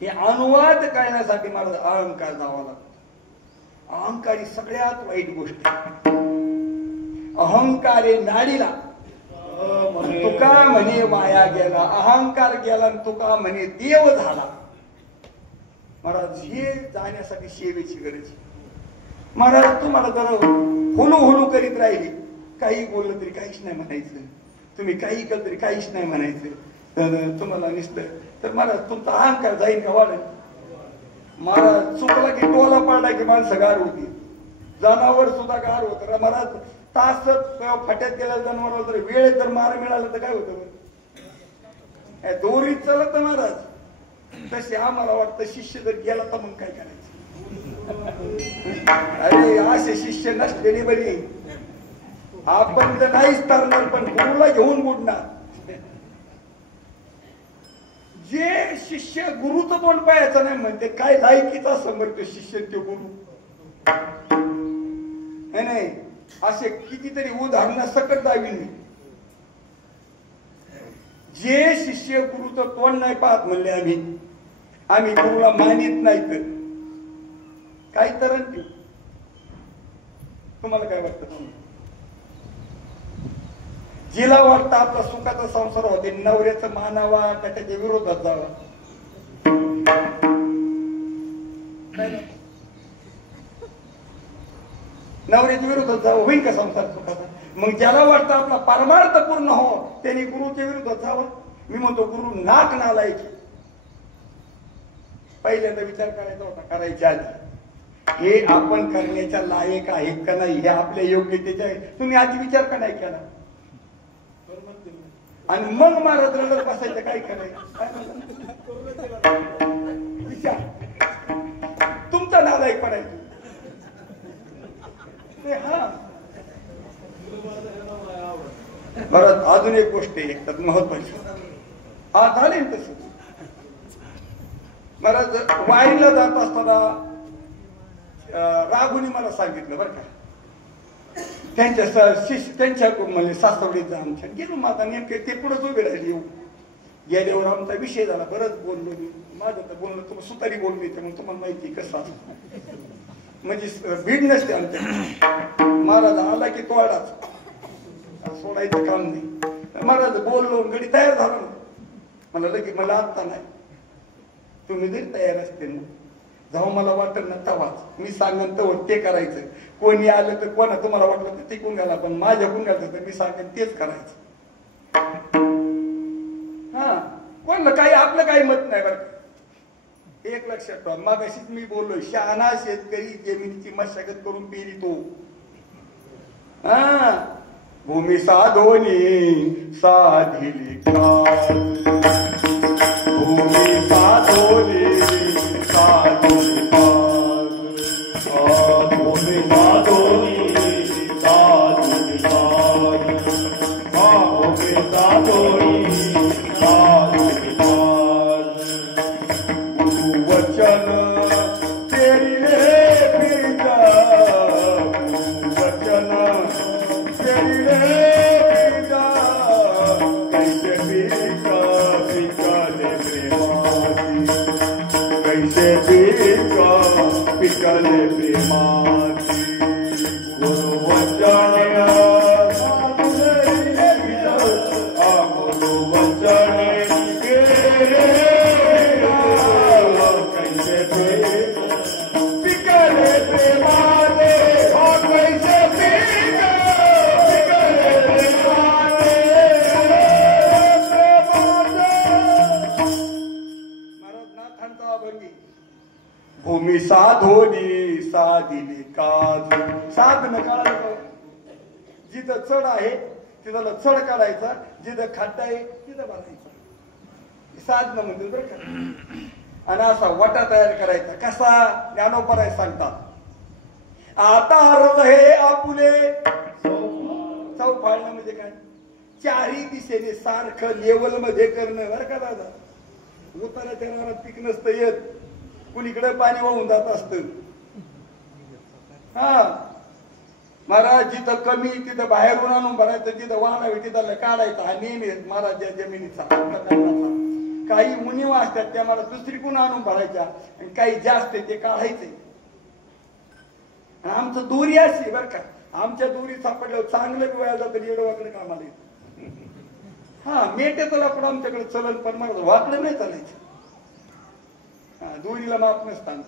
हे अनुवाद करण्यासाठी मला अहंकार जावा लागतो अहंकार ही सगळ्यात वाईट गोष्ट अहंकारे नाडीला तुका म्हणे माया गेला अहंकार गेला आणि तुका म्हणे देव झाला महाराज हे जाण्यासाठी सेवेची गरज महाराज तुम्हाला जर हुलू हुलू करीत राहिली काही बोललं तरी काहीच नाही म्हणायचं तुम्ही काही केलं तरी काहीच नाही म्हणायचं तर तुम्हाला नुसतं तर महाराज तुमचा अहंकार जाईल का वाढेल महाराज चुकला की टोला पडला की माणसं गार होती जनावर सुद्धा गार होत महाराज तास फाट्यात गेल्या जनावर जर वेळेत जर मार मिळाला तर काय होतं दोरीत चालत ना महाराज तसे आम्हाला वाटतं शिष्य जर गेला तर मग काय करायचं अरे असे शिष्य नसलेले बरी आपण तर नाहीच तरणार पण गुरुला घेऊन बुडणार जे शिष्य गुरुचं पण पाहायचं नाही म्हणते काय लायकीचा समर्थ शिष्य ते गुरु नाही असे कितीतरी उदाहरण सकट दावी मी जे शिष्य गुरुचं तोंड नाही पाहत म्हणले आम्ही गुरुला मानित नाही तर काय तर तुम्हाला काय वाटतं जिला वाटतं आपला सुखाचा संसार होते नवऱ्याचं मानावा का त्याच्या विरोधात जावा नवऱ्याच्या विरोधात जावं होईल का संसार सुखाचा मग ज्याला वाटतं आपला परमार्थ पूर्ण हो त्यांनी गुरुच्या विरोधात जावं मी म्हणतो गुरु नाक नालायची पहिल्यांदा विचार करायचा होता करायच्या आधी हे आपण करण्याच्या लायक आहेत का नाही हे आपल्या योग्यतेच्या तुम्ही आधी विचार का नाही केला आणि मग महाराज रडत बसायचं काय करायचं विचार तुमचा नालायक पडायचं हा बरं अजून एक गोष्ट आहे एक महत्वाची हा झाले तस महाराज वारीला जात असताना राघुनी मला सांगितलं बरं का त्यांच्या शिष्य त्यांच्याकडून म्हणजे सासवडीत जा आमच्या गेलो माझा नेमके ते पुढेच उभे राहिले येऊ गेल्यावर आमचा विषय झाला बरंच बोललो मी माझं तर बोलणं तुम्हाला सुतारी बोलली ते मग तुम्हाला माहिती कसं म्हणजे भीड नसते आमच्या महाराज आला की तोडाच सोडायचं काम नाही महाराज बोललो गडी तयार झाला ना मला लगेच मला आता नाही तुम्ही जरी तयार असते ना जेव्हा मला वाटत ना तेव्हाच मी सांगन तर ते करायचं कोणी आलं तर कोणा तुम्हाला वाटलं तर टिकून घाला पण माझ्याकडून घालतं तर मी सांगेन तेच करायचं हा कोणलं काही आपलं काही मत नाही बरं एक लक्षात ठेवा मागाशीच मी बोललोय शहाणा शेतकरी जमिनीची मशागत करून पेरितो हा भूमी साधोनी साधिली भूमी साधोनी साधिली भूमी वचन पेरिले बीजा वचन पेरिले बीजा कैसे बीजा पिकाले प्रेमाची कैसे बीजा पिकाले प्रेमाची गुरु वचन भूमी साधोनी साधिली काज साध न काढायचं जिथं चढ आहे तिथं चढ काढायचा जिथं खड्डा आहे तिथं बांधायचं साधन म्हणतील बरं का. आणि असा वटा तयार करायचा कसा ज्ञानोपराय सांगतात आता रज हे आपुले चौफाळणं म्हणजे काय चारही दिशेने सारखं लेवल मध्ये करणं बरं का दादा. उताराच्या रानात पीक नसतं येत कुणीकडे पाणी वाहून जात असत. हा महाराज जिथं कमी तिथं बाहेरून आणून भरायचं जिथं वाहनावे तिथं काढायचं हा नेहमी महाराज जमिनीचा काही मुनिव असतात त्या मला दुसरीकडून आणून भरायच्या आणि काही जास्त ते काढायचे. आमचं दोरी अशी बरं का आमच्या दोरी सापडल्यावर चांगलं वेळा जातं येडवाकडे कामाला येत. हा मेट्याचं लाकूड आमच्याकडे चलन पण मला वाकडं नाही चालायचं. दोरीला माप नसताना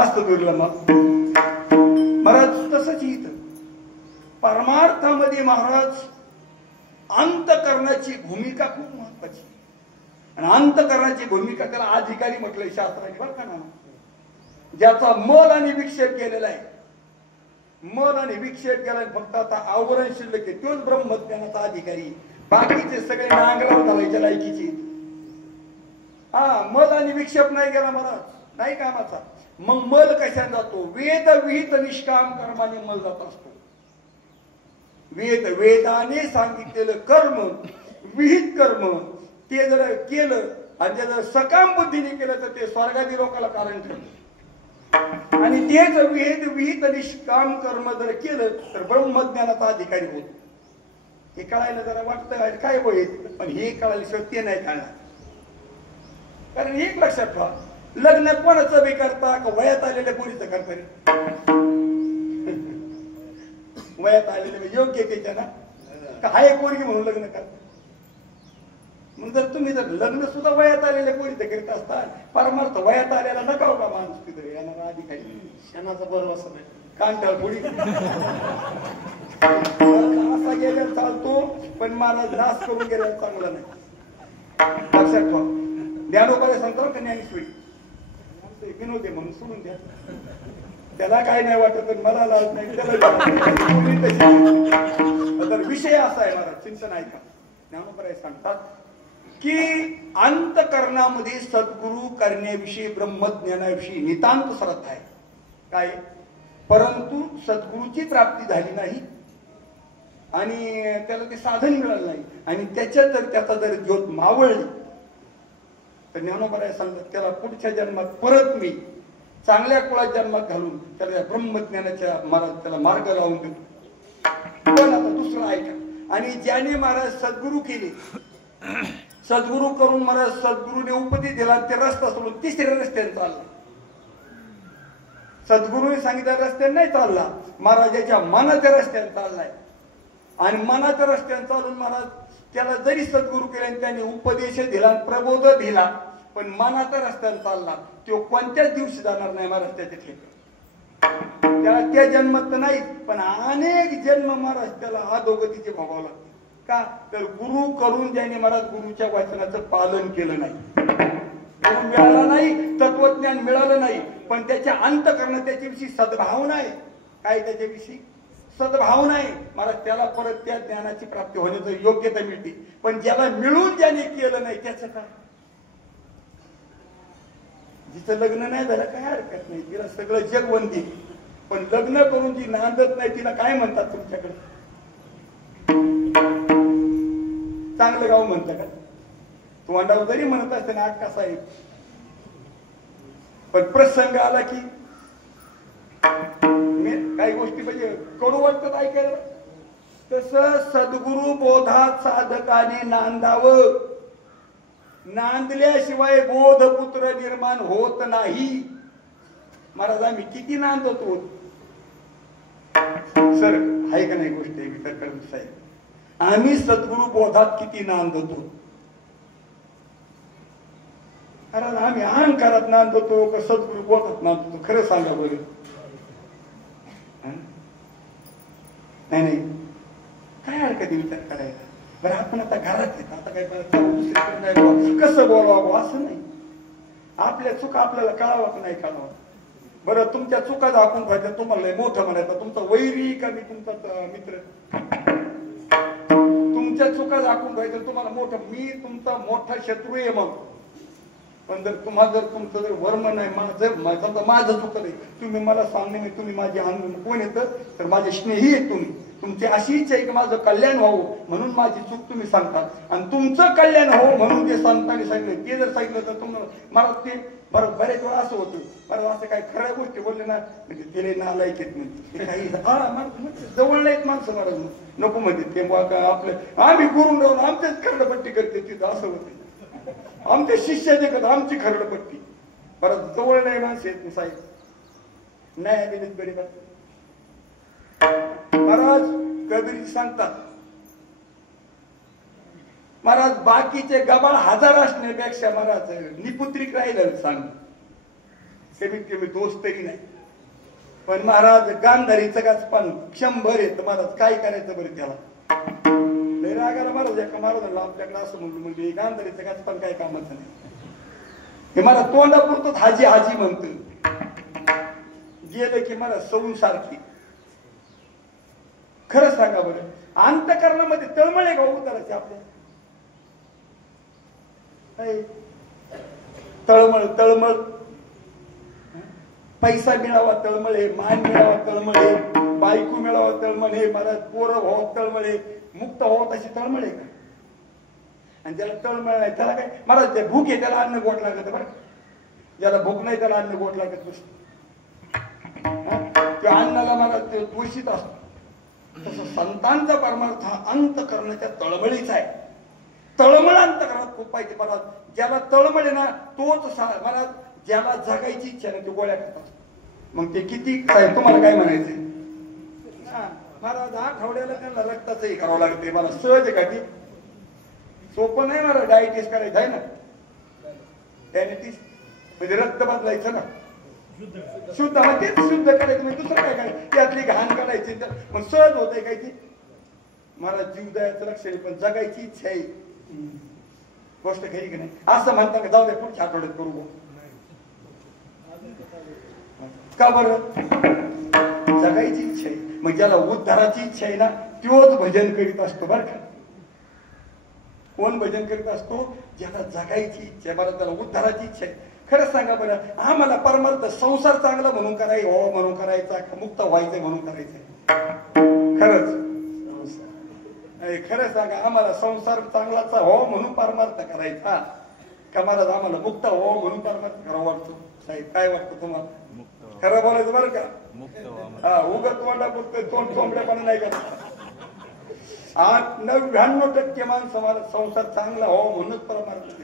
असत दोरीला माप. महाराज तसंच इथं परमार्थामध्ये महाराज अंतकरणाची भूमिका खूप महत्वाची आणि अंतकरणाची भूमिका त्याला अधिकारी म्हटलंय शास्त्राने बरं का ना. ज्याचा मल आणि विक्षेप केलेला आहे मल आणि विक्षेप केला फक्त आता आवरण शिल्लक आहे तोच ब्रह्मज्ञानाचा अधिकारी. बाकीचे सगळे नांगरावर घालायच्या लायकीचे. हा मल आणि विक्षेप नाही गेला महाराज नाही कामाचा. मग मल कशाने जातो वेद विहित निष्काम कर्माने मल जात असतो. वेदाने सांगितलेलं कर्म विहित कर्म ते जर केलं आणि ते जर सकाम बुद्धीने केलं तर ते स्वर्गादी लोकाला कारण ठरतं. आणि तेच वेद विहित निष्काम कर्म जर केलं तर ब्रह्मज्ञानाचा अधिकारी होतो. हे कळायला जरा वाटतं काय होईल पण हे कळायला ते नाही कळणार. कारण एक लक्षात ठेवा लग्न कोणाचं बी करता का वयात आलेल्या पोरीचं करता रे. वयात आलेले योग्य त्याच्या ना का हाय पोरगी म्हणून लग्न करता. मग जर तुम्ही जर लग्न सुद्धा वयात आलेल्या पोरीचं करीत असता परमार्थ वयात आलेला नका का माणूस तिथे येणारा अधिकारी क्षणाचा बरोबर नाही कांटाळ पुढी असा गेल्यावर चालतो पण मला नाश करून गेल्यावर चांगला नाही. लक्षात ठेवा ज्ञानोपाय सांगतो का ज्ञानेश्वरी विनोद आहे म्हणून सोडून द्या. त्याला काय नाही वाटत मला लाज नाही त्याला. तर विषय असा आहे मला चिंतन ऐका ज्ञानोपाय सांगतात की अंतकरणामध्ये सद्गुरु करण्याविषयी ब्रह्मज्ञानाविषयी नितांत श्रद्धा आहे काय परंतु सद्गुरूची प्राप्ती झाली नाही आणि त्याला ते साधन मिळालं नाही आणि त्याच्यात जर त्याचा जर ज्योत मावळली तर ज्ञानोबराय सांगतात त्याला पुढच्या जन्मात परत मी चांगल्या कुळात जन्मात घालून त्याला ब्रह्मज्ञानाच्या महाराज त्याला मार्ग लावून देतो. पण आता दुसरं ऐका आणि ज्याने महाराज सद्गुरू केले सद्गुरू करून महाराज सद्गुरूने उपदेश दिला ते रस्ता सोडून तिसऱ्या रस्त्याने चालला. सद्गुरूने सांगितल्या रस्त्याने नाही चालला महाराजाच्या मनाच्या रस्त्याने चाललाय आणि मनाच्या रस्त्याने चालून महाराज त्याला जरी सद्गुरू केले त्याने उपदेश दिला प्रबोध दिला पण मनाच्या रस्त्याने चालला तो कोणत्याच दिवशी जाणार नाही महाराज त्याच्या ठिकाणी. त्याला त्या जन्मात तर नाही पण अनेक जन्म महाराज त्याला अधोगतीचे भोगावं लागते. का तर गुरु करून ज्याने महाराज गुरुच्या वचनाचं पालन केलं नाही गुरु मिळाला नाही तत्वज्ञान मिळालं नाही पण त्याच्या अंतकरणात त्याच्याविषयी सद्भावना आहे. काय त्याच्याविषयी सद्भावना आहे महाराज त्याला परत त्या ज्ञानाची प्राप्ती होण्याची योग्यता मिळते. पण ज्याला मिळून ज्याने केलं नाही त्याचं काय जिचं लग्न नाही झालं काय हरकत नाही तिला सगळं जग वंदी पण लग्न करून जी नांदत नाही तिला काय म्हणतात तुमच्याकडे चांगलं गाव म्हणतं का तोंडावर जरी म्हणत असते ना अक्का साहेब, पण प्रसंग आला की काही गोष्टी म्हणजे कडू वाटतात ऐकायला. तसं सद्गुरु बोधात साधकाने नांदावं. नांदल्याशिवाय बोधपुत्र निर्माण होत नाही. महाराज आम्ही किती नांदतो सर, आहे का नाही गोष्ट आहे विचार करून साहेब, आम्ही सद्गुरु बोधात किती नांदतो. कारण आम्ही अहंकारात नांदतो का सद्गुरु बोधात नांदतो, खरं सांगा बरं. नाही नाही काय हरकत विचार करायला. बरं आपण आता घरात येत, आता काय दुसरीकडे कसं बोलावं असं नाही. आपल्या चुका आपल्याला कळावं की नाही कळावं. बरं तुमच्या चुका दाखवून पाहिजे, तुम्हाला मोठं म्हणायचं, तुमचा वैरी का मी तुमचा मित्र. तुमच्या चुका दाखवून पाहिजे तुम्हाला मोठं, मी तुमचा मोठा शत्रू आहे. मग पण जर तुम्हाला जर तुमचं जर वर्म नाही, माझं चुकत आहे, तुम्ही मला सांगणे नाही, तुम्ही माझे कोण येतं तर माझे स्नेही आहेत. तुम्ही तुमची अशी इच्छा आहे की माझं कल्याण व्हावं म्हणून माझी चूक तुम्ही सांगतात, आणि तुमचं कल्याण हो म्हणून ते संतांनी सांगितलं. ते जर सांगितलं तर तुम्हाला मला ते बरं बरेच वेळा असं होतं. बरं असं काही खऱ्या गोष्टी बोलले ना म्हणजे ते नालायक आहेत म्हणजे काही जवळ नाहीत माणसं. मला नको म्हणते ते आपलं आम्ही करून राहून आमच्याच खरडपट्टी करते तिथं असं होतं. आमच्या शिष्याचे करत आमची खरडपट्टी. बरं जवळ नाही माणसं येत साहेब, नाही आलेलीच बरी बात. महाराज कबीरजी सांगतात, महाराज बाकीचे गबाळ हजार असण्यापेक्षा महाराज निपुत्रिक राहिलं सांग, कमीत कमी दोस्त तरी नाही. पण महाराज गांधारीचं गाच पण 100 येत. महाराज काय करायचं बरं त्याला. लय रागाला महाराज एका महाराजांना आपल्याकडे असं म्हणलं म्हणजे गांधारीचं गाच पण काय कामाचं नाही. हे मला तोंडापुरतच हाजी हाजी म्हणत गेलं की मला सवून सारखी. खरं सांगा बरं, अंतकरणामध्ये तळमळ आहे का उतारायचे आपल्या. तळमळ तळमळ, पैसा मिळावा तळमळे, मान मिळावा तळमळे, बायको मिळावा तळमळे, मला पोरं व्हावं तळमळे, मुक्त व्हावं तशी तळमळे का. आणि ज्याला तळमळ नाही त्याला काय, मला ते भूक आहे त्याला अन्न गोड लागत बरं. ज्याला भूक नाही त्याला अन्न गोड लागत बस. त्या अन्नाला मला ते दूषित असतो. तसं संतांचा परमार्थ हा अंतकरणाच्या तळमळीचा आहे. तळमळ अंतकरणात खूप पाहिजे. मला ज्याला तळमळ आहे ना तोच मला ज्याला जगायची इच्छा नाही तो गोळ्या खातात. मग ते किती साहेब तुम्हाला काय म्हणायचंय. मला आठवड्याला त्यांना रक्ताचंही करावं लागते. मला सहज आहे का ती सोपं नाही. मला डायटिस करायचं आहे ना, डायबिटीस म्हणजे रक्त बदलायचं ना, शुद्ध मग तेच शुद्ध करायचं म्हणजे दुसरं काय करायचं, त्यातली घाण काढायची. मग सहज होतंय काय ती. मला जीव द्यायचं लक्ष आहे पण जगायची इच्छा आहे. गोष्ट खरी की नाही असं म्हणता का जाऊ दे पुढच्या आठवड्यात करू का बरं. जगायची इच्छा आहे. मग ज्याला उद्धाराची इच्छा आहे ना तोच भजन करीत असतो बरं का. कोण भजन करीत असतो, ज्याला जगायची इच्छा आहे. मला त्याला उद्धाराची इच्छा आहे. खरंच सांगा बरं, आम्हाला परमार्थ संसार चांगला म्हणून करायचा हो म्हणून करायचा, मुक्त व्हायचंय म्हणून करायचंय. खरंच खरं सांगा, आम्हाला संसार चांगलाचा हो म्हणून परमार्थ करायचा का महाराज आम्हाला मुक्त हो म्हणून परमार्थ करावा वाटतो. साहेब काय वाटतं तुम्हाला. खरं बोलायचं बरं का. हा उगत तोंडापुरतं तोंड चोंबड्यापणा नाही करत. 99% माणसं मला संसार चांगला हो म्हणूनच परमार्थ.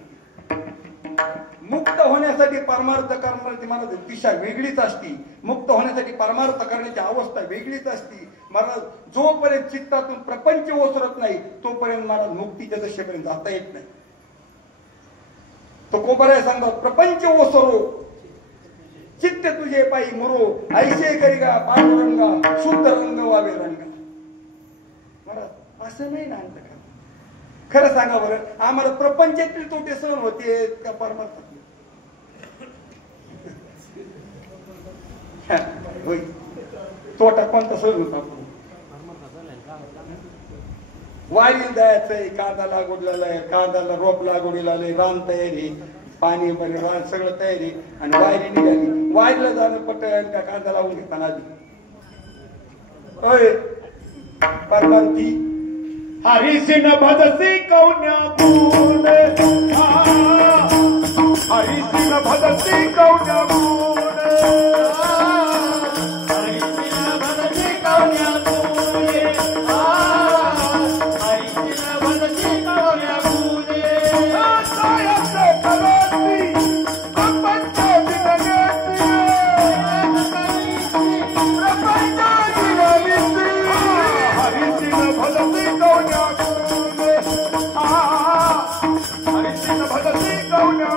मुक्त होण्यासाठी परमार्थ करण्याची मला दिशा वेगळीच असती. मुक्त होण्यासाठी परमार्थ करण्याची अवस्था वेगळीच असती. मला जोपर्यंत चित्तातून प्रपंच ओसरत नाही तोपर्यंत मला मुक्तीच्या दशेपर्यंत जाता येत नाही. तो कोपऱ्या सांगतात प्रपंच ओसरो चित्त तुझे पायी मुरो ऐसे करिगा पांडुरंगा शुद्ध रंग वावे रंगा. मला असं नाही ना अंतकरण. खरं सांगा बरं, आम्हाला प्रपंचातील तोटे सहन होते का परमार्थातले. होय तोटा कोणता सहन होता. वारीला जायचंय, कांदा लागवडलेला आहे, कांद्याला रोप लागवडीला आले, रान तयारी, पाणी बरे रान सगळं तयारी आणि वायरी निघाली. वारीला जाणं पटन का कांदा लावून घेताना आधी होय परमार्थी हरिसिन भजसी कौन्या गुण हरिसिन भजसी कौन्या गुण हरिसिन भजसी कौन्या गुण हरिसिन भजसी कौन्या गुण सायसे करोति प्रपंच विनयति प्रपंच विनयति हरिसिन भजसी कौन्या गुण हरिसिन भजसी कौन्या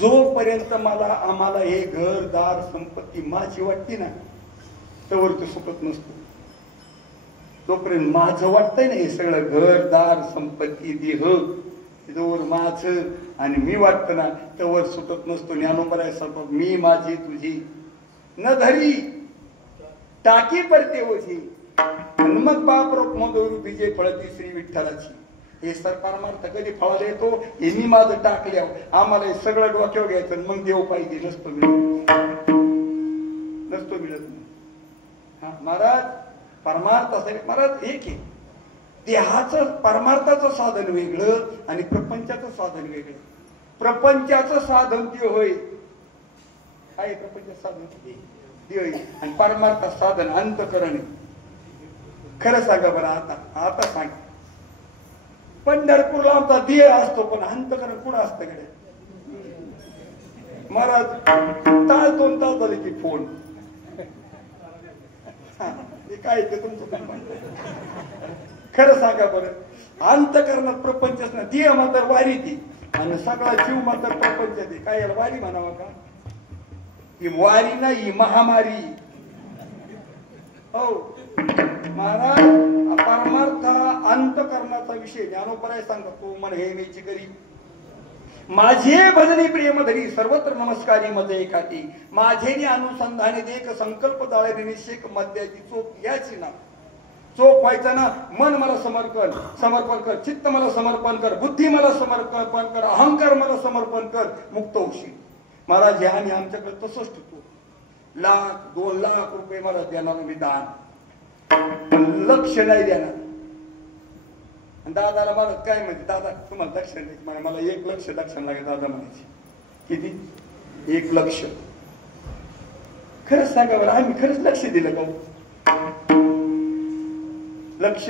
जोपर्यंत आम्हाला हे घरदार संपत्ती माझी वाटते ना तोवर तो सुखत नसतो. तोपर्यंत माझं वाटतंय ना हे सगळं घरदार संपत्ती देह जोवर माझं आणि मी वाटतं ना तोवर सुटत नसतो. ज्ञानोबराय सांगतो मी माझी तुझी न धरी टाकी परते ओझी मग बाप रोपमोदरूपी जे फळती श्री विठ्ठलाची. हे सर परमार्थ कधी फळाला येतो हे मी माझं टाकल्यावर आम्हाला हे सगळं डोक्यावर घ्यायचं मग देव पाहिजे नसतो मिळत हा महाराज परमार्थ असेल महाराज एक आहे. देहाचं परमार्थाचं साधन वेगळं आणि प्रपंचाचं साधन वेगळं. प्रपंचाचं साधन ते होय काय प्रपंच साधन देव आणि परमार्थाचं साधन अंतकरण. खरं सांगा बरं आता सांग पंढरपूरला आमचा देह असतो पण अंतकरण कुठं असतं कडे महाराज तास 2 तास झाले की फोन काय ते तुमचं खरं सांगा बरं अंतकरणात प्रपंचच ना देह मात्र वारी ती आणि सगळा जीव मात्र प्रपंच ते काय याला वारी म्हणावा का. ही वारी नाही ही महामारी. हो महाराज परमार्थ अंतकरणाचा विषय ज्ञानोबराय सांगतो मन हे मीची करी माझे भजनी प्रेम धरी सर्वत्र नमस्कारी मजे एकाती माझे अनुसंधाने देख संकल्प जाळे निश्चेक मध्याची चोख याची ना चोख व्हायचा ना. मन मला समर्पण कर चित्त मला समर्पण कर बुद्धी मला समर्पण कर अहंकार मला समर्पण कर मुक्त होशील. महाराज आम्ही आमच्याकडे तसंच ठेवतो. 1,00,000 2,00,000 रुपये मला देणार मी दान पण लक्ष नाही देणार. दादाला मला काय म्हणते दादा तुम्हाला दक्षिण नाही मला 1 लक्ष दक्षिण लागेल दादा म्हणायची. किती 1 लक्ष. खरंच सांगा बरं आम्ही खरंच लक्ष दिलं का लक्ष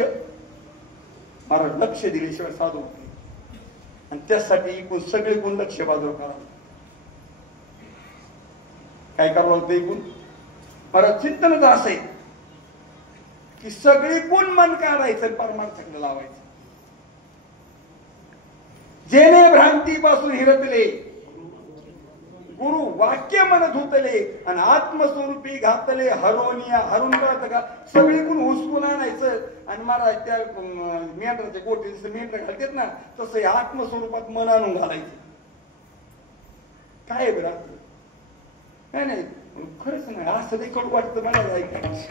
महाराज लक्ष दिल्याशिवाय साधू होते आणि त्यासाठी एकूण सगळे गुण लक्ष बाजूला करा. काय करावं लागतं एकूण महाराज चिंतनच असं आहे की सगळी गुण मन काढायचं परमार्थाकडे लावायचं. जेणे भ्रांतीपासून हिरतले गुरु वाक्य मन धुतले आणि आत्मस्वरूपी घातले हरोनिया हरून कळत का सगळी गुण हुसकून आणायचं आणि महाराज त्या मेंढराच्या गोटी जसं मेंढर घालतात ना तसं आत्मस्वरूपात मन आणून घालायचं. काय बरं काय नाही खरंच नाही असं नाही कडू वाटतं मला ऐकायचं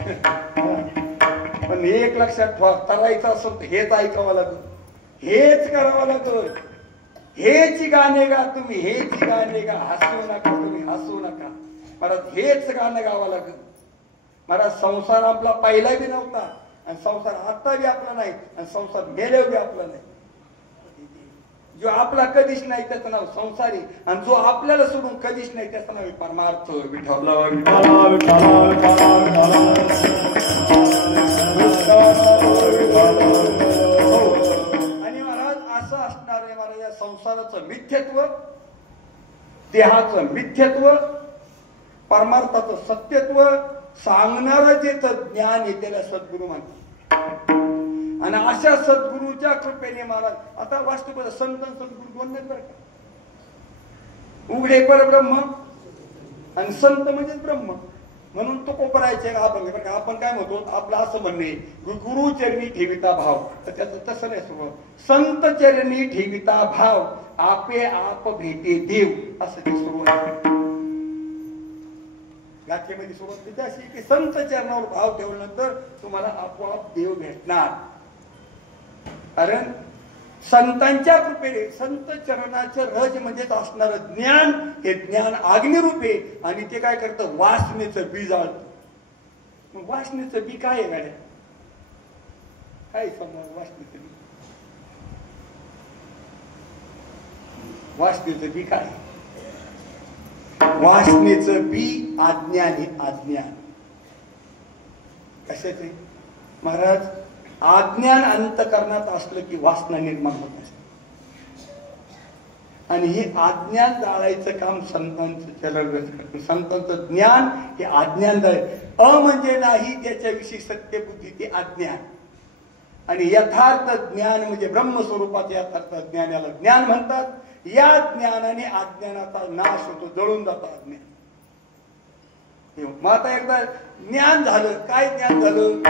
पण एक लक्षात ठेवा करायचं असं हेच ऐकावं लागत हेच करावं लागत. हेच गाणे गा तुम्ही हेच गाणे गा हसू नका तुम्ही हसू नका महाराज हेच गाणं गावं लागत. महाराज संसार आपला पहिला बी नव्हता आणि संसार आता बी आपला नाही आणि संसार गेल्यावर बी आपला नाही. जो आपला कधीच नाही त्याचं नाव संसारी आणि जो आपल्याला सोडून कधीच नाही त्याचं नाव परमार्थ विठ्ठल. आणि महाराज असं असणार आहे महाराज या संसाराचं मिथ्यत्व देहाचं मिथ्यत्व परमार्थाचं सत्यत्व सांगणारं जे ज्ञान आहे त्याला सद्गुरु म्हणतात. आणि अशा सद्गुरूच्या कृपेने महाराज आता वास्तव संत सद्गुरू दोन नाही बरं का. उघडे परब्रह्म आणि संत म्हणजेच ब्रह्म म्हणून तो कोपरायचे आपण आपण काय म्हणतो आपलं असं म्हणणे गुरु चरणी ठेविता भाव तर त्याचं तसं नाही सुरू संत चरणी ठेविता भाव आपे आप भेटे देव असं ते सुरू आहे. गाथेमध्ये सुरुवात त्याची अशी की संत चरणावर भाव ठेवल्यानंतर तुम्हाला आपोआप देव भेटणार. कारण संतांच्या कृपेने संत चरणाचं रज म्हणजेच असणार ज्ञान हे ज्ञान अग्निरूपे आणि ते काय करतं वासनेचं बी जाळतं. मग वासनेचं बी काय आहे गाड्या? काय समज वासनेचं बी? वासनेचं बी काय? वासनेचं बी अज्ञान हे अज्ञान. कशाचे महाराज? अज्ञान अंतःकरणात असलं की वासना निर्माण होत असते आणि हे अज्ञान जाळायचं काम संतांचं चलन. संतांचं ज्ञान हे अज्ञान जाळ. म्हणजे नाही त्याच्याविषयी सत्यबुद्धी ते अज्ञान आणि यथार्थ ज्ञान म्हणजे ब्रह्मस्वरूपाचं यथार्थ ज्ञान याला ज्ञान म्हणतात. या ज्ञानाने अज्ञानाचा नाश होतो, जळून जातं अज्ञान. मग आता एकदा ज्ञान झालं. काय ज्ञान झालं?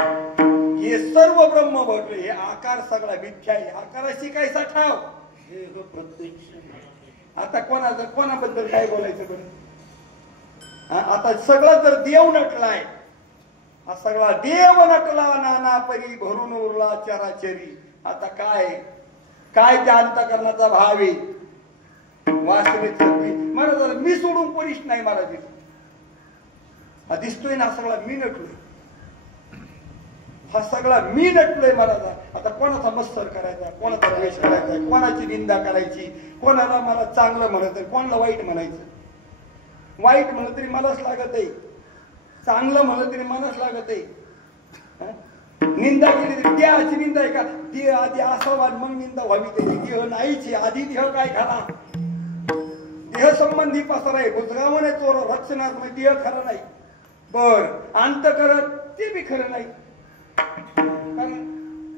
हे सर्व ब्रह्म भरले, हे आकार सगळा मिथ्या आहे. आकाराशी काय साठाव? हे प्रत्यक्ष. आता कोणाबद्दल काय बोलायचं बरं? आता सगळा जर देव नटलाय, हा सगळा देव नटला नाना परी भरून उरला चराचरी. आता काय काय त्या अंतःकरणाचा भाव आहे? वासनेचं महाराज मी सोडून कोणीच नाही महाराज. हा दिसतोय ना सगळा मी नटलोय, हा सगळा मी नटलोय महाराज. आता कोणाचा मत्सर करायचा, कोणाचा द्वेष करायचा, कोणाची निंदा करायची, कोणाला मला चांगलं म्हणायचं, कोणाला वाईट म्हणायचं. वाईट म्हणलं तरी मलाच लागत आहे, चांगलं म्हणलं तरी मलाच लागत आहे. निंदा केली तरी देहाची निंदा आहे का? देह आधी असावा मग निंदा व्हावी. त्याची देह नाहीची, आधी देह काय खरा? देह संबंधी पसार आहे. बुजगावणे चोर रक्षणात्मक देह खरं नाही. बर अंतःकरण ते बी खरं नाही. कारण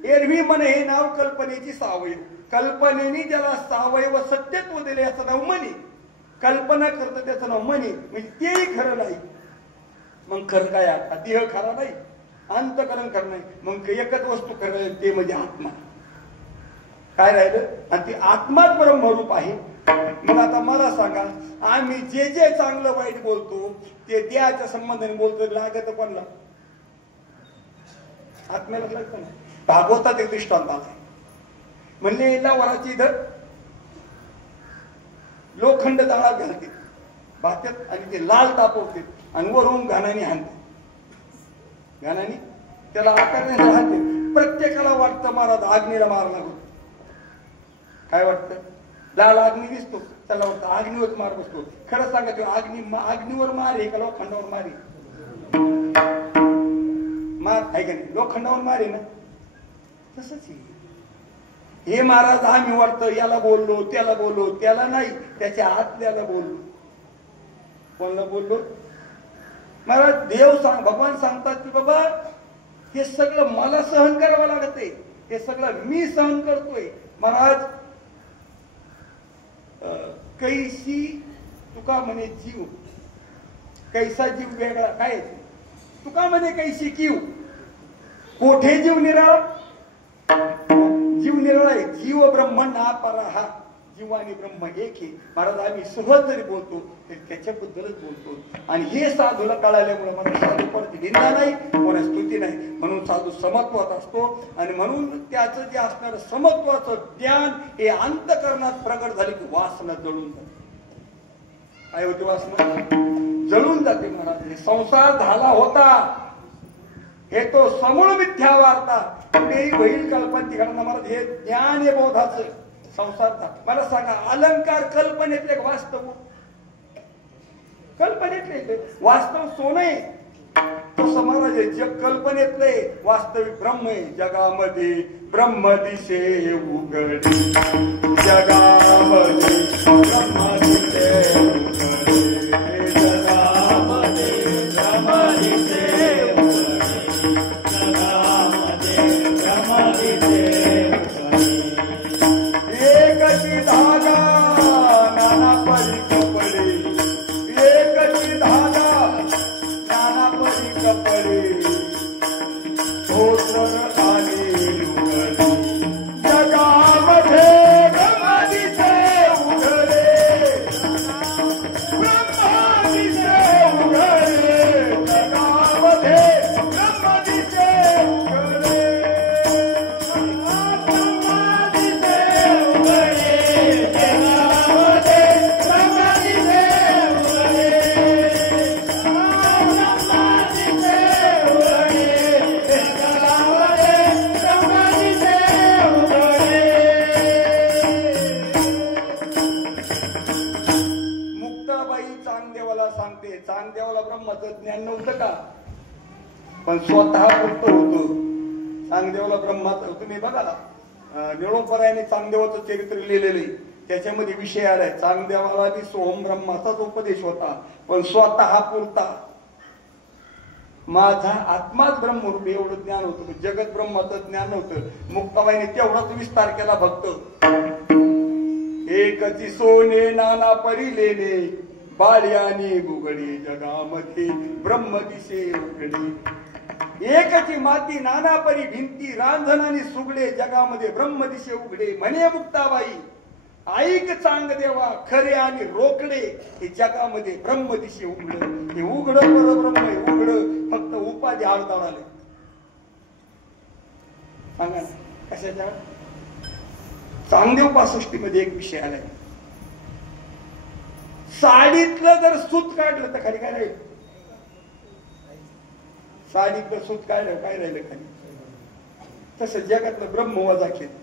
एरवी मन हे नाव कल्पनेची सावय. कल्पनेने ज्याला सावय व सत्यत्व दिले याचं नाव मनी. कल्पना करतं त्याचं नाव मनी, म्हणजे तेही खरं नाही. मग खरं काय? आता देह खरा नाही, अंतःकरण खरं नाही, मग एकच वस्तू खरं ते म्हणजे आत्मा. काय राहिलं? आणि ती आत्माच ब्रह्मरूप आहे. मग आता मला सांगा, आम्ही जे जे चांगलं वाईट बोलतो ते देहाच्या संबंधाने बोलतो, लागत कोणला? आत्म्याला लागतं ना. भागवतात एक दृष्टांत आलाय. म्हणले वराची इथं लोखंड जाळात घालते भात्यात आणि ते लाल तापवते आणि वरून घाणाने हाणते. घाणाने त्याला आकारने हाणते. प्रत्येकाला वाटतं महाराज अग्नीला मार लागतो. काय वाटतं? लाल अग्नी दिसतो, त्याला वाटतं अग्नीवर मार बसतो. खरं सांगा, तो अग्नीवर मार आहे का लोखंडावर मार आहे? मार आहे का नाही? लोखंडावर मार आहे ना. तसंच हे महाराज आम्ही वाटतं याला बोललो त्याला बोललो, त्याला नाही, त्याच्या आतल्याला बोललो. कोणाला बोललो? महाराज देव भगवान सांगतात की बाबा हे सगळं मला सहन करावं लागत आहे, हे सगळं मी सहन करतोय. महाराज कैसी तुका म्हणे जीव, कैसा जीव वेगळा. काय तुका म्हणे कैसी कीव, कोठे जीव निराळा? जीव निराळा आहे. जीव ब्रह्म ना पराहा. जीव आणि ब्रह्म एक आहे. महाराज आम्ही सहज जरी बोलतो तर त्याच्याबद्दलच बोलतो. आणि हे साधूला कळाल्यामुळे मला साधू कोणाची निंदा नाही, कोणा स्तुती नाही. म्हणून साधू समत्वात असतो आणि म्हणून त्याचं जे असणारं समत्वाचं ज्ञान हे अंतःकरणात प्रकट झाले की वासना जळून जाते. काय होते? वासना जळून जाते महाराज. हे संसार झाला होता, हे तो समूळ मिथ्या वार्ता कुठेही होईल कल्पना तिकडनं महाराज. हे ज्ञान हे बोधाचं संसार. मला सांगा, अलंकार कल्पनेतले वास्तव? कल्पनेतले वास्तव सोनं आहे. तो समाज आहे. जग कल्पनेतले वास्तविक ब्रह्म आहे. जगामध्ये ब्रह्म दिसे उघडे, जगामध्ये ब्रह्म दिसे उघडे, जगामध्ये ब्रह्म दिसे उघडे, जगामध्ये ब्रह्म दिसे एकची धागा नाना परी कपडे, एकची धागा नाना परी कपडे, धोतर आणि लुगडे, जगामध्ये ब्रह्म दिसे उघडे, ब्रह्म दिसे उघडे, चांगदेवाला ब्रह्माचं ज्ञान नव्हतं का? पण स्वतः पुरत होतं. चांगदेवाला ब्रह्माचं तुम्ही बघा निळोपरायाने चांगदेवाचं चरित्र लिहिलेलं आहे. त्याच्यामध्ये विषय आलाय चांगदेवाला बी सोहम ब्रह्माचाच उपदेश होता, पण स्वतः पुरता. माझा आत्माच ब्रह्मरूप एवढं ज्ञान होतं, जगत ब्रह्माचं ज्ञान नव्हतं. मुक्ताबाईने तेवढाच विस्तार केला भक्त. एकची सोने नाना परी लेणे बाळ्याने बुगडी जगामध्ये ब्रह्म दिसे उघडे. एकची माती नाना परी भिंती रांजणाने सुगडे जगामध्ये ब्रह्म दिसे उघडे. म्हणे मुक्ताबाई ऐक चांगदेवा खरे आणि रोकडे हे जगामध्ये ब्रह्म दिसे उघड. हे उघड परब्रह्म आहे उघड, फक्त उपाधी आडताळ आले. सांगा ना कशाच्या? चांगदेव 65 मध्ये एक विषय आलाय. साडीतलं जर सूत काढलं तर खाली काय राहील? साडीतलं सूत काढलं काय राहिलं खाली? तसं जगातलं ब्रह्म वजा केलं.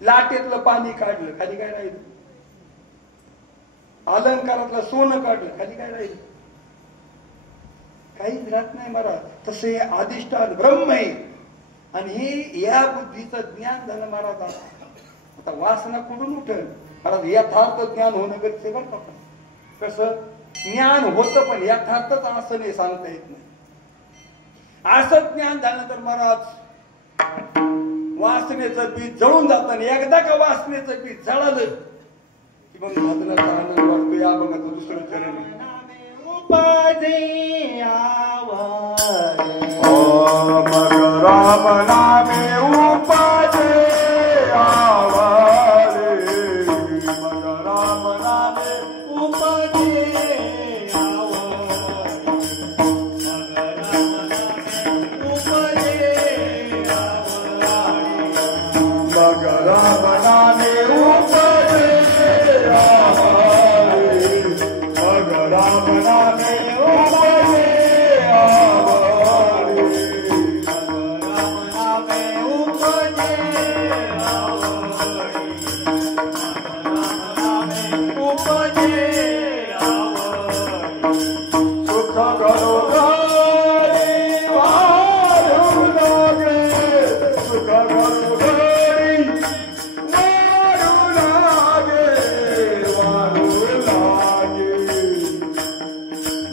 लाटेतलं पाणी काढलं खाली काय राहिलं? अलंकारातलं सोनं काढलं खाली काय राहिलं? काहीच राहत नाही महाराज. तसं हे अधिष्ठान ब्रह्म आहे आणि हे या बुद्धीचं ज्ञान झालं महाराज. आता वासना कुठून उठल महाराज? यथार्थ ज्ञान होणं गरजेचं बरं का. कसं ज्ञान होतं पण यथार्थच असं नाही सांगता येत नाही. असं ज्ञान झालं तर महाराज वासनेचं बीज जळून जातं. एकदा का वासनेचं बीज जळालं की मग भजनाचा आनंद वाटतो. या बघा तो दुसरं चरण मग राम नामे उपाजे आवारे. मग राम नामे उपाजे मग राम नामे उपजे आवारे. मग राम नामे उपजे आवारे. मग राम नामे उपजे आवारे. मग राम नामे उपजे आवारे. सुख घरो घरी वाढू लागे. सुख घरो घरी वाढू लागे. वाढू लागे.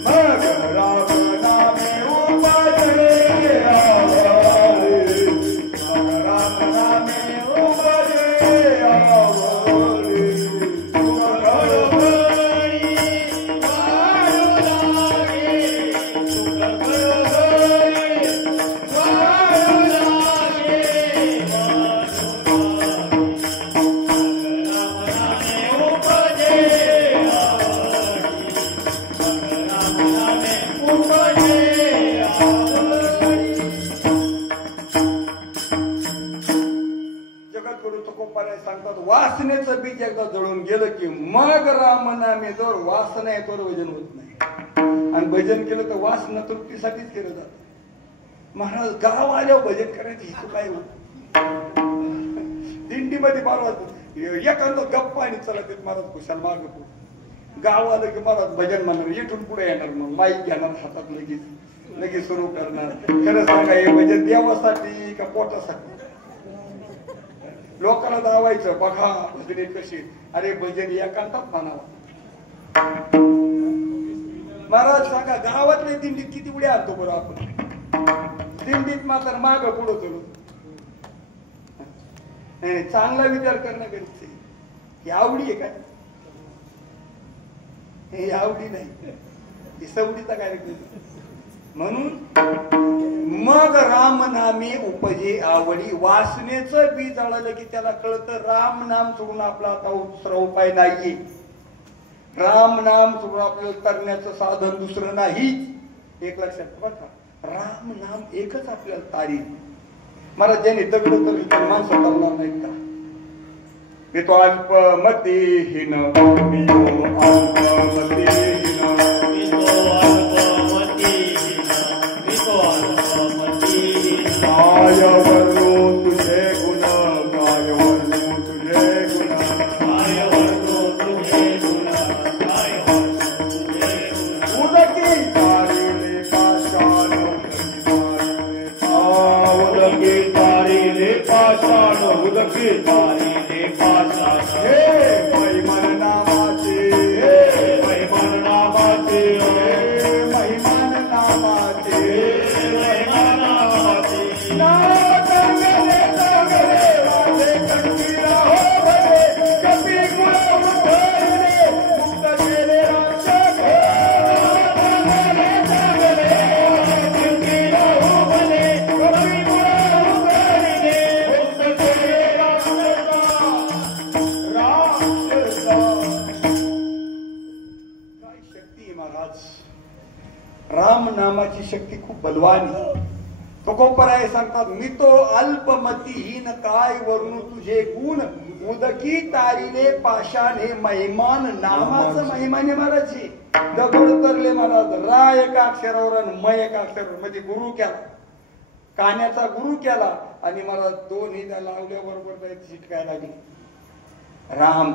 मग राम नामे उपजे आवारे. मग राम नामे उपजे आवारे. सुख घरो घरी वाढू लागे. सुख घरो घरी वाढू लागे. जगद्गुरु तुकोबाराय सांगतात वासनेचं बीज एकदा जळून गेलं की मग राम नामे जोर वासना आहे तोवर भजन होत नाही. आणि भजन केलं तर वासना तृप्तीसाठीच केलं जातं. महाराज गाव आल्यावर भजन करायची हेतू काय होत? दिंडीमध्ये महाराज एखादं गप्पा आणि चला ते महाराज खुशाल माग गाव आलं की महाराज भजन म्हणणार. इथून पुढे येणार मग माईक घेणार हातात लगेच सुरू करणार. खरं सांगा हे भजन देवासाठी का पोटासाठी? लोकांना दावायचं बघा भजने कशी. अरे भजन एकांतात म्हणावं. महाराज सांगा गावातल्या दिंडीत किती उड्या आणतो बरं आपण? दिंडीत मात्र माग पुढं चलू. चांगला विचार करणं गरजेचं आहे. ही आवडी आहे काय? हे आवडी नाही, ही सवडीचा कार्यक्रम. म्हणून मग राम नामे उपजे आवडी. वासनेचं बी जळालं की त्याला कळतं राम नाम सोडून आपला आता दुसरा उपाय नाहीये. राम नाम सोडून आपल्याला तरण्याचं साधन दुसरं नाही. एक लक्षात बघा राम नाम एकच आपल्याला तारीख. महाराज ज्याने दगड तर माणसं करणार नाहीत का? मी तो अल्पमतीहीन काय वर्णू तुझे गुण. काय वर्णू तुझे गुण. काय वर्णू तुझे गुण. उदकी पाहिजे पाशात हे महिमान नामाचे महिमान नामाचे महिमान नामाचे महिमान नामाचे नाव चांगले चांगले माझे कंठीला हो भले कपी गुण उधळले मुक्त केले राक्षस चांगले चांगले कंठीला हो भले कपी गुण उधळले मुक्त केले राक्षसा काय शक्ती आहे महाराज. राम नामाची शक्ती खूप बलवान आहे. तुकोपराय सांगतात मी तो अल्पमतीहीन काय वर्णू तुझे गुण उदकी तारिले पाषाण हे महिमान नामाचं महिमाने महाराजची दगड उतरले महाराज. रा एका अक्षरावर आणि म एका अक्षरावर म्हणजे गुरु केला, कान्याचा गुरु केला आणि महाराज दोन्ही त्या लावल्याबरोबर शिटकायला लागली. राम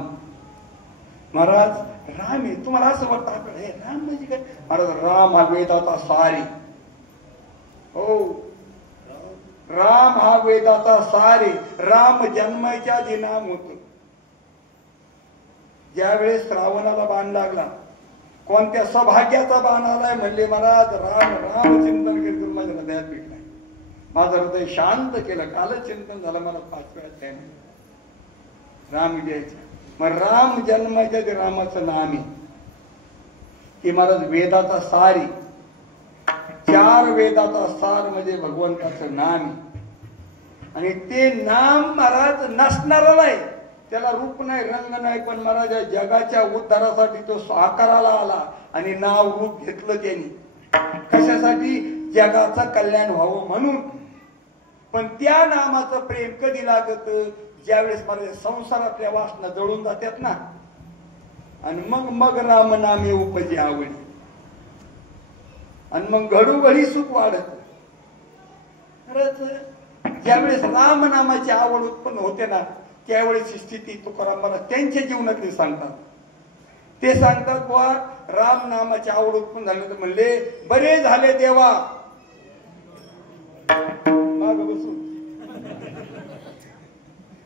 महाराज राम आहे. तुम्हाला असं वाटतं आपलं हे राम म्हणजे काय महाराज? राम हा वेदाचा सार आहे. हो राम हा वेदाचा सार आहे. राम जन्माच्या आधी नाम होत. ज्यावेळेस श्रावणाला बाण लागला, कोणत्या सौभाग्याचा बाण आलाय म्हणले महाराज राम राम चिंतन करीत माझ्या हृदयात भेटलाय. माझं हृदय शांत केलं. कालच चिंतन झालं मला 5 वेळा टाइम राम द्यायचं. मग राम जन्माच्या जे रामाचं नाम आहे ते महाराज वेदाचा सार आहे. 4 वेदाचा सार म्हणजे भगवंताचं नाम आहे. आणि ते नाम महाराज नसणारा नाही, त्याला रूप नाही रंग नाही, पण महाराज जगाच्या उद्धारासाठी तो आकाराला आला आणि नाव रूप घेतलं त्यांनी. कशासाठी? जगाचं कल्याण व्हावं म्हणून. पण त्या नामाचं प्रेम कधी लागत? ज्यावेळेस महाराज संसारातल्या वासना जळून जातात ना, आणि मग राम नामे उपजे आवडी, आणि मग घडोघडी सुख वाढत. खरंच ज्यावेळेस राम नामाची आवड उत्पन्न होते ना, त्यावेळेस स्थिती तुकाराम मला त्यांच्या जीवनातली सांगतात. ते सांगतात बुवा राम नामाची आवड उत्पन्न झाली तर म्हणले बरे झाले देवा. माग बसून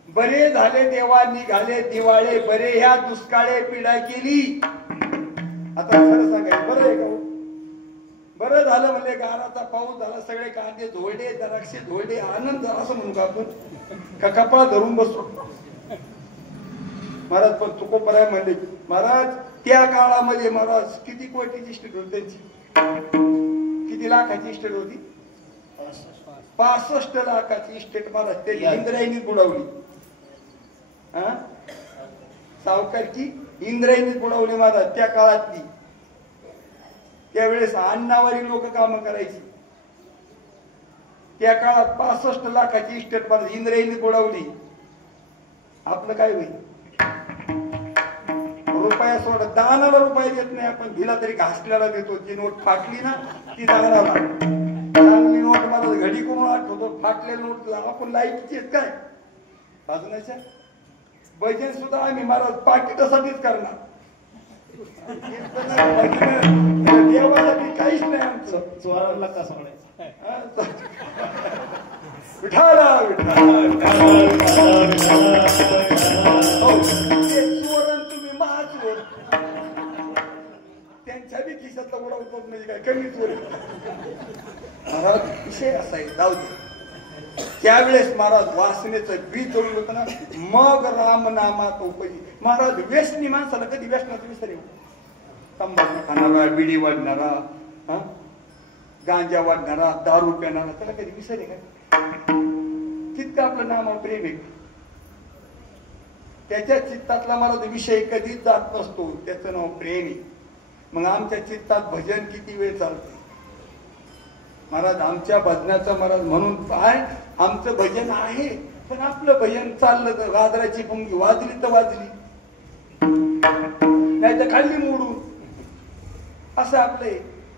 बरे झाले देवा निघाले दिवाळे बरे ह्या दुष्काळे पिढा केली. आता खरं सांगायचं बरं आहे का? बरं झालं म्हणले गाराचा पाऊस झाला, सगळे कांदे धोळले, द्राक्षे धोळले, आनंद झाला असं म्हणू का आपण? का कपाळ धरून बसतो महाराज? पण तुकोबराय म्हणले महाराज त्या काळामध्ये महाराज किती कोटीची इस्टेट होती त्यांची? किती लाखाची इस्टेट होती? 65 लाखाची इस्टेट महाराज ते इंद्रायणीत बुडवली. सावकारची इंद्रायणीत बुडवली महाराज त्या काळातली. त्यावेळेस अन्नावारी लोक काम करायची. त्या काळात 65 लाखाची इस्टेट महाराज इंद्रायणीत बुडवली. आपलं काय होईल? रुपया सोडा दानाला रुपया देत नाही आपण, दिला तरी घासल्याला देतो. ती नोट फाटली ना ती दानाला. चांगली नोट मला घडी करून आठवतो, फाटलेल्या नोटला आपण लाईटची काय साधनाच्या भजन सुद्धा आम्ही महाराज पाकिटासाठीच करणार. देवासाठी काहीच नाही आमचं. चोराला का सोडायचं? विठाला चोरण तुम्ही महाचोर. त्यांच्या बी खिशातला उडवतो म्हणजे काय कमी चोर महाराज. विषय असा आहे जाऊ दे. त्यावेळेस महाराज वासनेचं बीज जोडलं होतं ना, मग राम नामात उपजी. महाराज व्यसनी माणसाला कधी व्यसनाचं विसर येऊ? तंबाखू खाणारा, बिडी वाढणारा, गांजा वाढणारा, दारू पिणारा, त्याला कधी विसर आहे का? तितकं आपलं नामावर प्रेम आहे. त्याच्या चित्तातला महाराज विषय कधीच जात नसतो, त्याचं नाव प्रेम आहे. मग आमच्या चित्तात भजन किती वेळ चालते महाराज? आमच्या भजनाचं महाराज म्हणून काय आमचं भजन आहे, पण आपलं भजन चाललं तर गाजराची पुंगी वाजली तर वाजली, नाही तर खाल्ली मोडून, असं आपले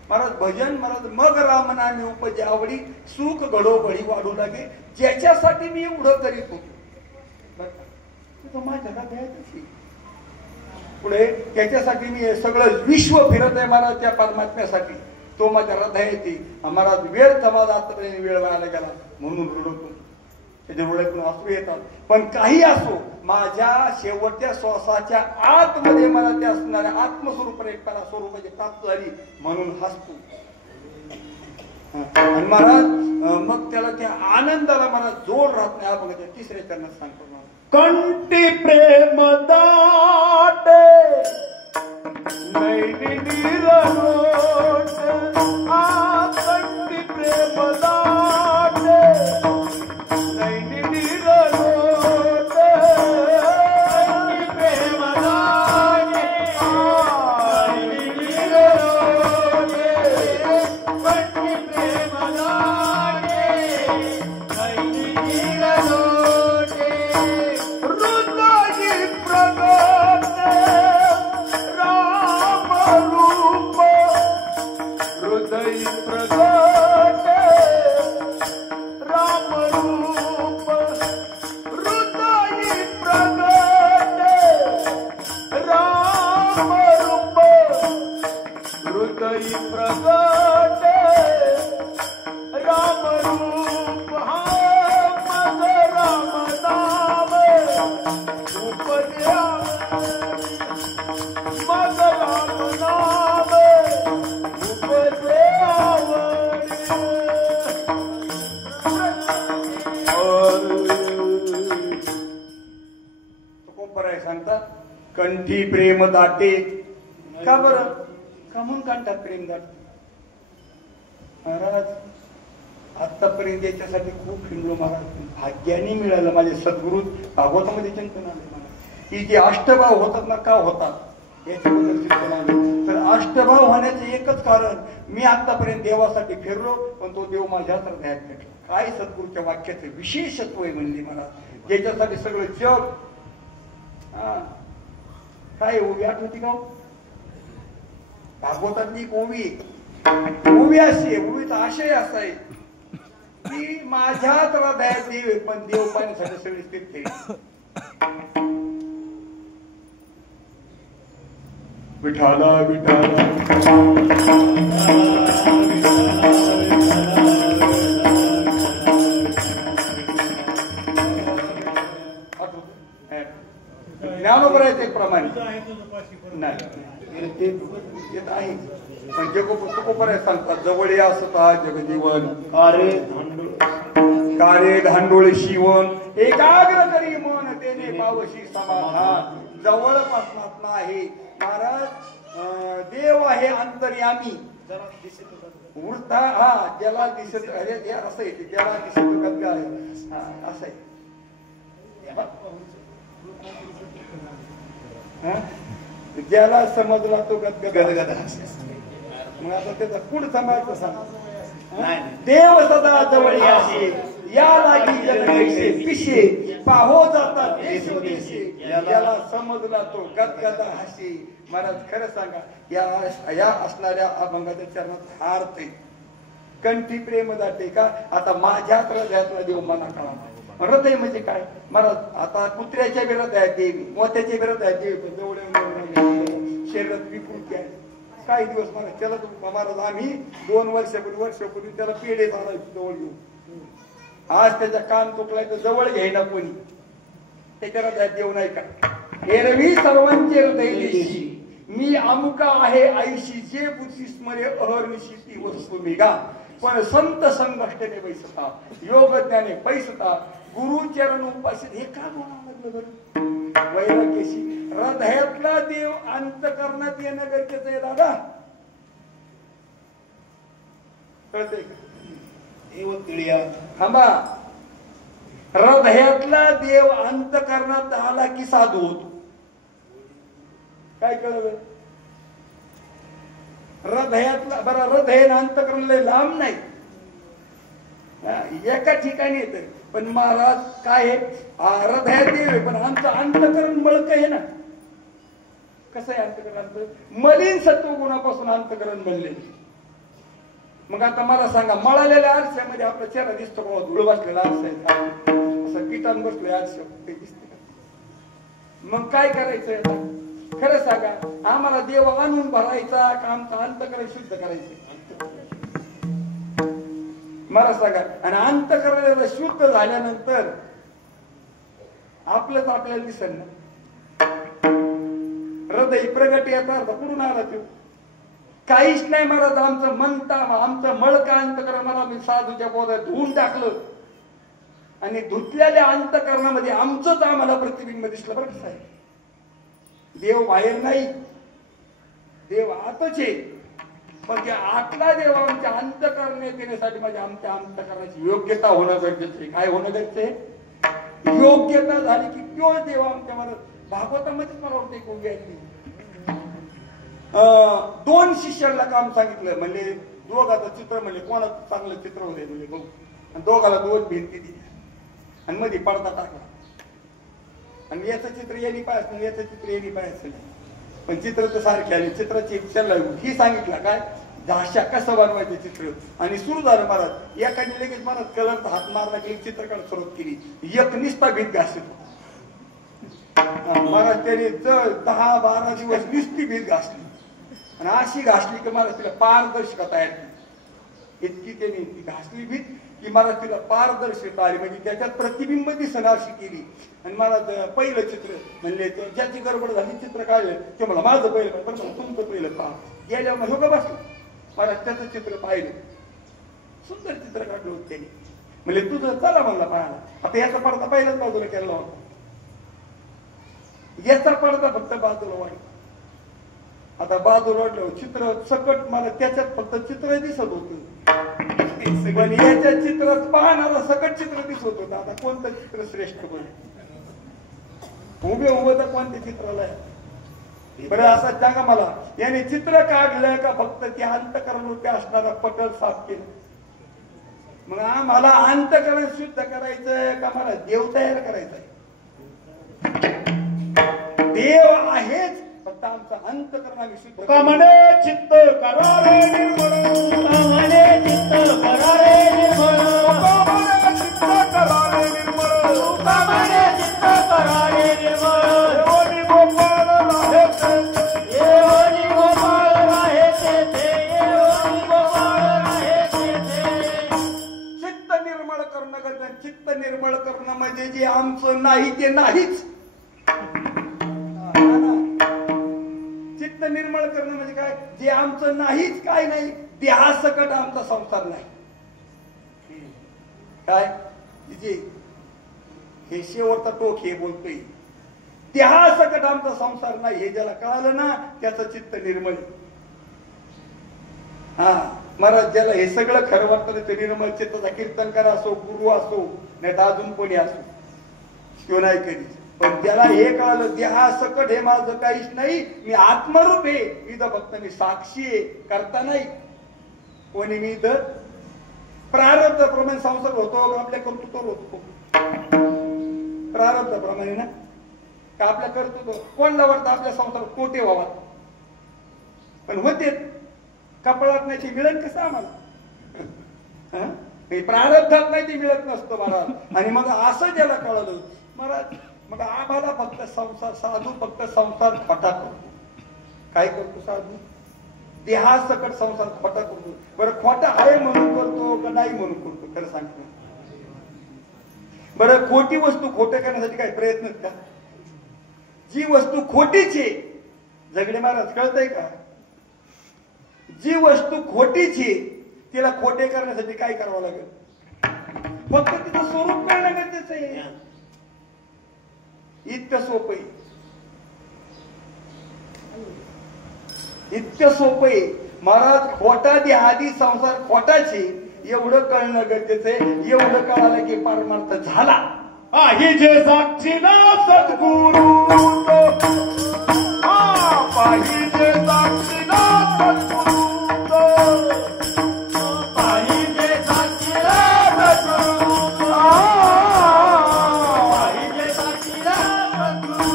महाराज भजन. महाराज मग रामनामी उपजे आवडी, सुख घडोघडी वाढू लागे, ज्याच्यासाठी मी एवढं करीत होतो माझ्या घ्यायचं पुढे, त्याच्यासाठी मी सगळं विश्व फिरत आहे महाराज. त्या परमात्म्यासाठी तो माझ्या हृदयात येते. महाराज वेळ समाज आतापर्यंत वेळ व्हायला गेला म्हणून रडतो. त्याच्या डोळ्यातून अश्रू येतात. पण काही असो, माझ्या शेवटच्या श्वासाच्या आतमध्ये मला त्या असणाऱ्या आत्मस्वरूप रेखाला स्वरूपाची प्राप्त झाली म्हणून हसतो. आणि महाराज मग त्याला त्या आनंदाला मला जोड राहत नाही. बघा त्या तिसऱ्या चरणात सांगतो, कंठी प्रेम दाटे नैनी निरलोट, कंठी प्रेम दाटे नैनी निरलोट, कंठी प्रेम दाटे नैनी निरलोट, कंठी प्रेम दाटे नैनी निरलोट, हृदय प्रगट राम रूप, हृदय प्रगट राम रूप, हृदय प्रगट राम रूप, हृदय प्रगट राम रूप, मग राम नाम उपद्या, मग राम नाम तुकोबराय सांगतात कंठी प्रेम दाटे. का बरं? का म्हणून काढतात प्रेम दाटे? महाराज आतापर्यंत याच्यासाठी खूप हिंडलो महाराज. भाग्याने मिळालं. माझे सद्गुरू भागवतामध्ये चिंतन आले मला की जे अष्टभाव होतात ना, का होतात याच्याबद्दल चिंतन आले. तर अष्टभाव होण्याचं एकच कारण, मी आतापर्यंत देवासाठी फिरलो पण तो देव माझ्याच हृदयात भेटला. काय सद्गुरूच्या वाक्याचं विशेषत्व आहे म्हणली मला, ज्याच्यासाठी सगळं जग. काय ओवी आठवती का? भागवतातली एक ओवी अशी आहे. ओवीचा आशय असा आहे की माझ्याच हृदयात देव आहे, पण देव पाहण्यासाठी सगळे स्थित आहे. विठाला विठाला ज्ञानोबरायचे प्रमाणे नाही ते आहे. पण जगोपराय सांगतात जवळ या असता जगजीवन कार्य धांडोळ शिवण एकाग्र करी मन तेने पावशी समाधान. जवळपास आहे महाराज. देव आहे अंतर्यामी. उरता ज्याला दिसत असं आहे, ज्याला दिसत गद्गा आहे असं आहे. ज्याला समजला तो गदगद. मग आता त्याचा पुढचा मार्ग सांग. देव सदा जवळ या लागी जगदेशे पिशे पाहो जातात देशोदेशे. याला समजला तो गदगद हसे. महाराज खरं सांगा, या असणाऱ्या अभंगाच्या चरणात हा अर्थ आहे. कंठी प्रेम दाटे का? आता माझ्याच हृदयातला देव मना कळा. हृदय म्हणजे काय महाराज? आता कुत्र्याच्या विरोध आहे देवी, मोत्याच्या विरोध आहे देवी, पण जवळ शरीरात विकृती आहे. काही दिवस मला त्याला महाराज आम्ही 2 वर्षापूर्वी त्याला पेढे चालायचो जवळ घेऊन. आज त्याचा कान तुटलाय तर जवळ घ्यायना कोणी. त्याच्या हृदयात देव नाही का? एरवी सर्वांचे हृदय देशी मी अमुका आहे आईशी जे बुद्धी स्मरे अहर्निशी ती वस्तू मेगा. पण संत संघष्टने बैसता योग ज्ञाने पैसता गुरुचरण उपासित. हे का म्हणावं लागलं बरं? वैराग्याशी हृदयातला देव अंतकरणात येणं गरजेचं आहे दादा. कळतंय का? थांबा. हृदयातला देव अंतकरणात आला की साधू होतो. काय कळलं? हृदयातला बरं, हृदय अंतकरण लय लांब नाही, एका ठिकाणी येत. पण महाराज काय आहे, हृदयात देव आहे पण आमचं अंतकरण बळक आहे ना. कसं आहे अंतकरण? मलिन सत्व गुणापासून अंतकरण बनले. मग आता मला सांगा, मळालेल्या आरशामध्ये आपला चेहरा दिसतो का? धूळ बसलेला आरसा आहे, असं किटान बसले आरशा ते दिसते का? मग काय करायचं? खरं सांगा, आम्हाला देव आणून भरायचा का आमचं अंतकरण शुद्ध करायचं? मला सांगा. आणि अंतःकरणाला शुद्ध झाल्यानंतर आपलंच आपल्याला दिसेल ना. हृदय प्रगट येतात कुठून आला तो? काहीच नाही महाराज. आमचं म्हणता आमचं मळका अंतःकरण मला मी साधूच्या पोटात धुवून टाकलं आणि धुतलेल्या अंतःकरणामध्ये आमचंच आम्हाला प्रतिबिंब दिसलं. बरं कसं आहे, देव बाहेर नाही, देव आतच आहे. पण ते आतला देव आमच्या अंतःकरणात येण्यासाठी म्हणजे आमच्या अंतःकरणाची योग्यता होणं गरजेचं आहे. काय होणं गरजेचं आहे? योग्यता झाली की तो देव आमच्या मला भागवतामध्येच मला वाटतं एक उभी आहे. 2 शिष्यांना काम सांगितलं. म्हणजे दोघाचं चित्र म्हणजे कोणाचं चांगलं चित्र होते म्हणजे बघू. आणि दोघाला 2 भिंती दिल्या आणि मध्ये पडदा टाकला. आणि याचं चित्र यांनी पाहायचं नाही, याचं चित्र यांनी पाहायचं नाही. पण चित्र तर सारखे आले. चित्राची इच्छा ही सांगितलं काय झाशा कसं बनवायचं चित्र. आणि सुरू झालं महाराज. एकाने लगेच महाराज कलरचा हात मारला की चित्र काढ सुरुवात केली. एक निस्ता भीत घासली महाराज. त्याने 10-12 दिवस निस्ती भीत घासली आणि अशी घासली की महाराज तिला पारदर्शकता तयार केली. इतकी त्याने ती घासली भीत की महाराज तिला पारदर्शकता आली. म्हणजे त्याच्यात प्रतिबिंब दिसणं अशी केली. आणि महाराज पहिलं चित्र म्हणले ज्याची गडबड झाली चित्र काढलं ते मला माझं पहिलं पण तुमचं पहिलं पहा. गेल्यावर मग हो बसलं महाराज त्याचं चित्र पाहिलं. सुंदर चित्र काढलं होतं त्याने. म्हणजे तुझं चला म्हणला पाहायला. आता याचा पडदा पहिल्याच बाजूला केला होता. याचा पडदा फक्त बाजूला वाढला. आता बाजूला वाढलं चित्र सकट मला त्याच्यात फक्त चित्र दिसत होतं. पण याच्या चित्रात पाहणारा सकट चित्र दिसत होतं. आता कोणतं चित्र श्रेष्ठ बने? उभे तर कोणत्या चित्राला आहे बरं असं सांगा मला. याने चित्र काढलं का फक्त ते अंतःकरण रूपी असणारा पटल साफ केलं? मग आम्हाला अंतःकरण शुद्ध करायचंय का मला देव तयार करायचंय? देव आहेच फक्त आमचं अंतःकरण आम्ही शुद्ध. कामने चित्त करारे निर्मळ, कामने चित्त करारे निर्मळ, कामने चित्त करारे निर्मळ, कामने चित्त करारे निर्मळ. देवानी गोपाळ राहे ते, देवानी गोपाळ राहे ते, देवानी गोपाळ राहे ते. चित्त निर्मळ करणं गरजेचं. चित्त निर्मळ करणं म्हणजे जे आमचं नाही ते नाहीच. चित्त निर्मळ करणं म्हणजे काय? जे आमचं नाहीच काय नाही. देहासकट आमचा संसार नाही. काय जे हे शेवटचा टोक हे बोलतोय देहासकट आमचा संसार नाही. हे ज्याला कळालं ना त्याचं चित्त निर्मळ. हा महाराज ज्याला हे सगळं खरं वाटतं ते निर्मळ चित्ताचा कीर्तनकार असो, गुरु असो, नाही तर अजून कोणी असो, तो नाही कधीच. पण त्याला हे कळालं देहासकट हे माझं काहीच नाही. मी आत्मरूप आहे. इथं फक्त मी साक्षी आहे, करता नाही कोणी. मी इथं प्रारब्धाप्रमाणे संसार होतो का आपल्या कर्तृत्व होतो? प्रारब्धाप्रमाणे ना का आपल्या कर्तृत्व. कोणला वाटतं आपल्या संसारात कोटे व्हावा पण होते कपडात नाही ते मिळत कसं आम्हाला? प्रारब्धात नाही ते मिळत नसतं महाराज. आणि मग असं ज्याला कळलं महाराज मग आम्हाला फक्त संसार साधू फक्त संसार खोटा करतो. काय करतो साधू? देहासकट संसार खोटा करतो. बरं खोटा आहे म्हणून करतो का नाही म्हणून करतो? खरं सांगतो. बरं खोटी वस्तू खोटं करण्यासाठी काय प्रयत्न का? जी वस्तू खोटीची झगडे महाराज कळतंय का? जी वस्तू खोटीची तिला खोटे करण्यासाठी काय करावं लागेल? फक्त तिचं स्वरूप कळणं गरजेचं आहे. इतकं सोपं आहे. इतकं सोपं आहे महाराज. खोटा देहादी संसार खोटाची एवढं कळणं गरजेचं आहे. एवढं कळालं की परमार्थ झाला. पाहिजे साक्षीला सद्गुरु, पाहिजे साक्षीला सद्गुरु, पाहिजे साक्षीला सद्गुरु, पाहिजे साक्षीला सद्गुरु.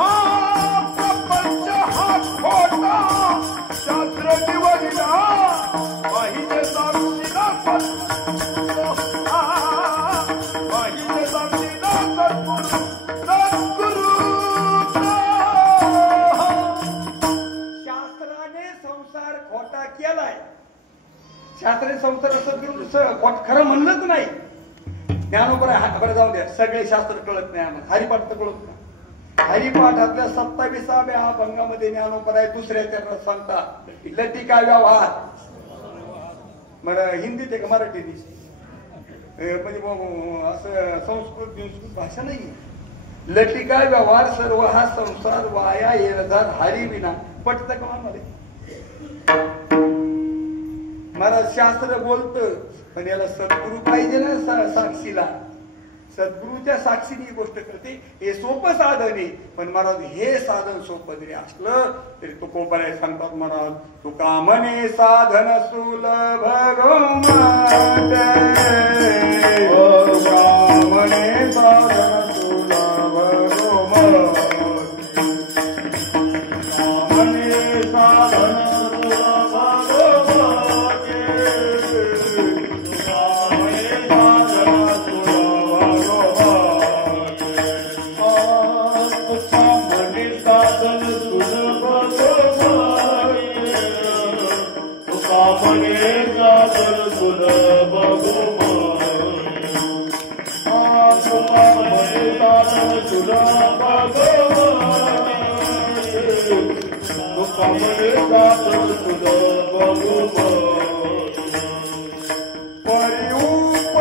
हा प्रपंच हा खोटा शास्त्र निवडला. पाहिजे साक्षीला सद्गुरु, पाहिजे साक्षीला सद्गुरु, शास्त्रीय संसार सद्गुरू खरं म्हणलंच नाही. ज्ञानोबर बरं जाऊ द्या, सगळे शास्त्र कळत नाही आम्हाला. हरिपाठ तर कळत नाही. हरिपाठातल्या 27व्या अभंगामध्ये ज्ञानोबर आहे. दुसऱ्या चरणात सांगता लटिका व्यवहार. बरं हिंदीत आहे का मराठीत? म्हणजे असं संस्कृत भाषा नाही. लटिका व्यवहार सर्व हा संसार वाया येणार हरी विना. पटत का मध्ये? मला शास्त्र बोलत पण याला सद्गुरू पाहिजे ना साक्षीला. सद्गुरूच्या साक्षीने ही गोष्ट करते. हे सोपं साधन आहे. पण महाराज हे साधन सोपं जरी असलं तरी तो कोपऱ्या सांगतात महाराज, तुका म्हणे साधन सुलभ म्हणे साधन सुलभ म्हणे साधन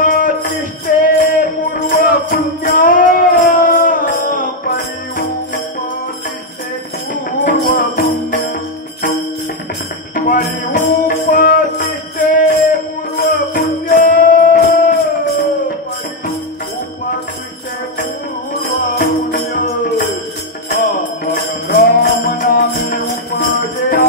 परिउपतिष्ठे पूर्व पुण्या परिउपतिष्ठे पूर्व पुण्य परिउपतिष्ठे पूर्व पुण्य परिउपतिष्ठे पूर्व पुण्य राम नामे उपजया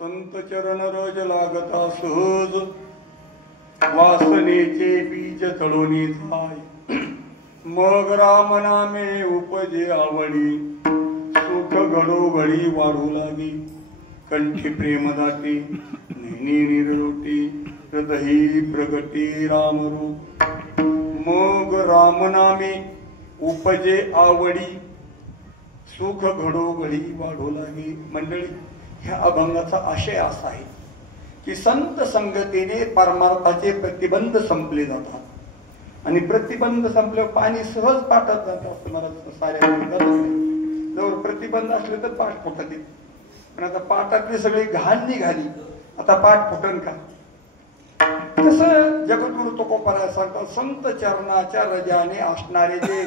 संत चरण रज लागता सहज वासनेचे बीज तळोनी जाय मग राम नामे उपजे आवडी सुख घडोघडी वाढू लागे कंठी प्रेम दाटी नेहमी निरोटी हृदयी प्रगटी रामरूप मग राम नामे उपजे आवडी सुख घडोघडी वाढू लागे. मंडळी, ह्या अभंगाचा आशय असा आहे की संत संगतीने परमार्थाचे प्रतिबंध संपले जातात आणि प्रतिबंध संपल्यावर पाणी सहज पाटात जात असतं. मला साऱ्या जवळ प्रतिबंध असले तर पाठ फुटत येत, पण आता पाटातली सगळी घाण निघाली, आता पाठ फुटन का? तसं जगद्गुरु तुकोबाराय सांगतात, संत चरणाच्या रजाने असणारे जे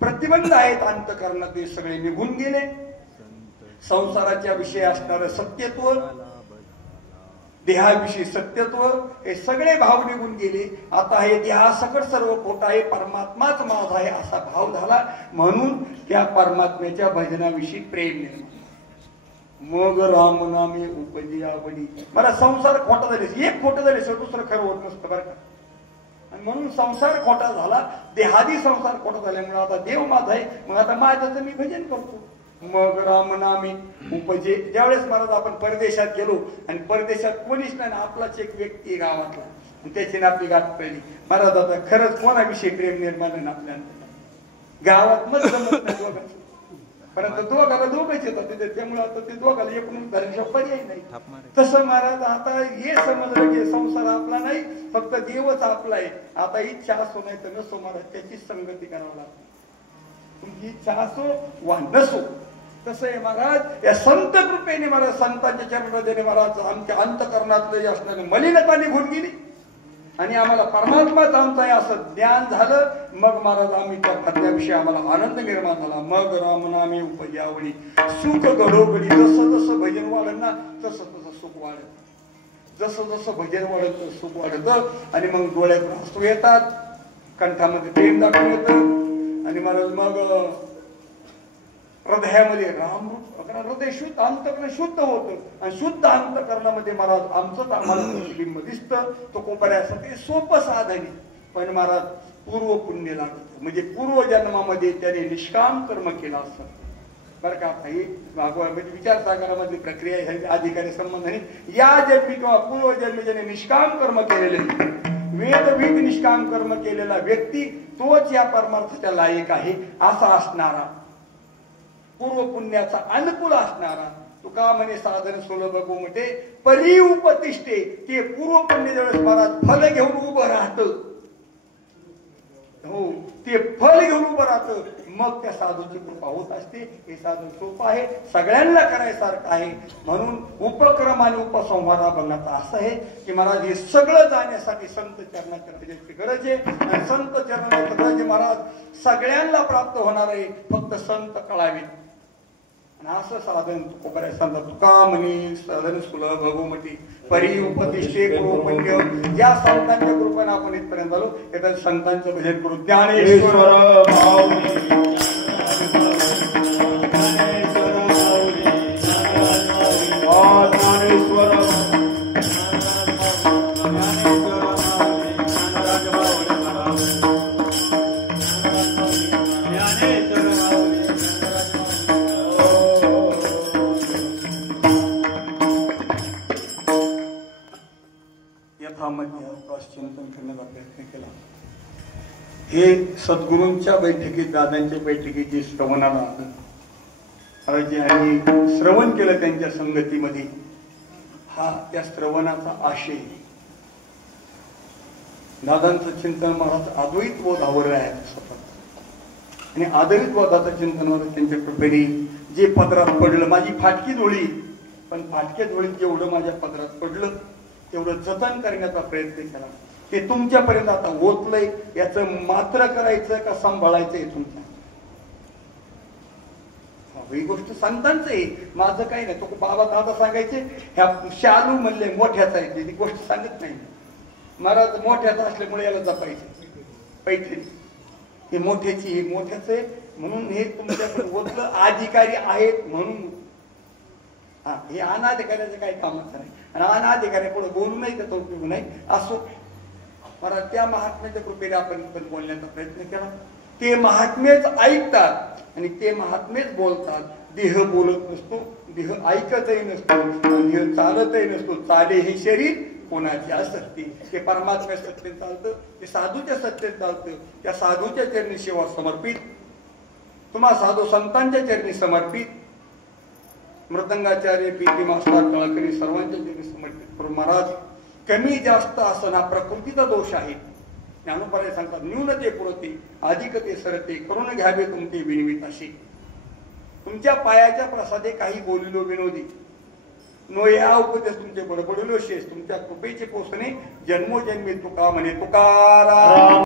प्रतिबंध आहेत अंतःकरणात ते सगळे निघून गेले. संसाराच्या विषयी असणारं सत्यत्व, देहाविषयी सत्यत्व, हे सगळे भाव निघून गेले. आता हे देहासकट सर्व खोट आहे, परमात्माच माझा आहे असा भाव झाला. म्हणून त्या परमात्म्याच्या भजनाविषयी प्रेम निर्माण. मग राम नामे उपजी आवडी. मला संसार खोटा झाले, एक खोटं झाले दुसरं खरं होत नसतं बरं का. आणि म्हणून संसार खोटा झाला, देहादी संसार खोटा झाल्यामुळे आता देव माझा आहे, मग आता माझ्याचं मी भजन करतो. मग राम नामे उपजे. ज्यावेळेस महाराज आपण परदेशात गेलो आणि परदेशात कोणीच नाही, आपलाच एक व्यक्ती गावातला, आणि त्याची आपली गाठ पडली. महाराज आता खरंच कोणाविषयी प्रेम निर्माण आहे आपल्याला गावात मग जमत नाही दोघांचं, परंतु दोघाला दोघंच येतात तिथे, त्यामुळे आता ते दोघाला एकूण धरण्याचा पर्याय नाही. तसं महाराज आता हे समजलं की संसार आपला नाही, फक्त देवच आपला आहे. आता इच्छा असो नाही तर नसो महाराज त्याची संगती करावं लागते. तुमची इच्छा असो वा नसो. तसं आहे महाराज, या संत कृपेने महाराज, संतांच्या चरणाने महाराज आमच्या अंतःकरणातलं असणारी मलिनता निघून गेली आणि आम्हाला परमात्माच आमचा आहे असं ज्ञान झालं. मग महाराज आम्ही त्या खात्याविषयी आम्हाला आनंद निर्माण झाला. मग रामनामे उपजी आवडी सुख घडोघडी. जसं जसं भजन वाढत ना तसं तसं सुख वाढत, जसं जसं भजन वाढत सुख वाढतं. आणि मग डोळ्यात हसू येतात, कंठामध्ये प्रेम दाखवून येतं आणि महाराज मग हृदयामध्ये राम हृदय शुद्ध, अंतःकरण शुद्ध होतं आणि शुद्ध अंतःकरणामध्ये महाराज आमचंच आम्हाला प्रतिबिंब दिसतं. तो कोपऱ्यासाठी सोपं साधन आहे, पण महाराज पूर्व पुण्य लागत. म्हणजे पूर्व जन्मामध्ये त्याने निष्काम कर्म केला असतं बरं का. काही म्हणजे विचारसागरामधली प्रक्रिया अधिकारी संबंधाने या जन्मी किंवा पूर्व जन्मी ज्याने निष्काम कर्म केलेले, वेदविद निष्काम कर्म केलेला व्यक्ती तोच या परमार्थाच्या लायक आहे असा असणारा, पूर्व पुण्याचा अनुकूल असणारा. तुका म्हणे साधन सुलभ गोमटे परी उपतिष्ठे. ते पूर्व पुण्य ज्यावेळेस महाराज फल घेऊन उभं राहतं, हो ते फल घेऊन उभं राहतं, मग त्या साधूची कृपा होत असते. हे साधन सोपं आहे, सगळ्यांना करायसारखं आहे. म्हणून उपक्रम आणि उपसंहार बघण्याचा असं आहे की महाराज हे सगळं जाण्यासाठी संत चरणाच्या रजेची गरज आहे. आणि संत चरणाच्या रजे महाराज सगळ्यांना प्राप्त होणार आहे, फक्त संत कळावे. आणि असं साधन तुकोबाराय सांगतात, तुका म्हणे साधन सुलभ भगवमती परी उपतिष्ठे पूर्व पुण्य. या संतांच्या कृपेने आपण इथपर्यंत आलो. एकदा संतांचं भजन करू. ज्ञानेश्वर प्रयत्न केला. हे सद्गुरूंच्या बैठकीत, दादांच्या बैठकीत जे श्रवणाला आलं, आणि श्रवण केलं त्यांच्या संगतीमध्ये, हा त्या श्रवणाचा आशय. दादांचं चिंतन महाराज अद्वैत बोधावर आहे सतत, आणि अद्वैत बोधाचं चिंतनावर त्यांच्या कृपेने जे पदरात पडलं, माझी फाटकी डोळी, पण फाटक्या डोळीत जेवढं माझ्या पदरात पडलं तेवढं जतन करण्याचा प्रयत्न केला. ते तुमच्यापर्यंत आता होतलंय, याचं मात्र करायचं का सांभाळायचं हे तुमचं. ही गोष्ट संतांच आहे, माझं काही नाही. तो बाबा दादा सांगायचे ह्या शालू म्हणले मोठ्याचा आहे, ती गोष्ट सांगत नाही. महाराज मोठ्याचा असल्यामुळे याला जपायचे, पैठणी हे मोठ्याची, हे मोठ्याच आहे म्हणून हे तुमच्याकडे होतलं. अधिकारी आहेत म्हणून हा, हे अनाधिकाऱ्याचं काही कामच नाही, आणि अनाधिकाऱ्यापुढे बोलू नाही तर तो उपयोग नाही. असो मला त्या महात्म्याच्या कृपेने आपण बोलण्याचा प्रयत्न केला. ते महात्मेच ऐकतात आणि ते महात्मेच बोलतात. देह बोलत नसतो, देह ऐकतही नसतो, देह चालतही नसतो. चाले हे शरीर कोणाची आसक्ती, ते परमात्म्या सत्तेत चालतं, ते साधूच्या सत्तेत चालतं. त्या साधूच्या चरणी सेवा समर्पित, तुम्हा साधू संतांच्या चरणी समर्पित, मृदंगाचार्य पीटी मास्तर कळकरी सर्वांच्या चरणी समर्पित करून महाराज कमी जास्त असं ना प्रकृतीचा दोष आहे. ज्ञानोपार्य सांगतात न्यूनते पुरते अधिकते सरते करून घ्यावे तुमचे विनिमित असे. तुमच्या पायाच्या प्रसादे काही बोलिलो विनोदी नो या उपदेश तुमचे बडबडलो शेष. तुमच्या कृपेचे पोसणे जन्मोजन्मी तुका म्हणे तुकाराम.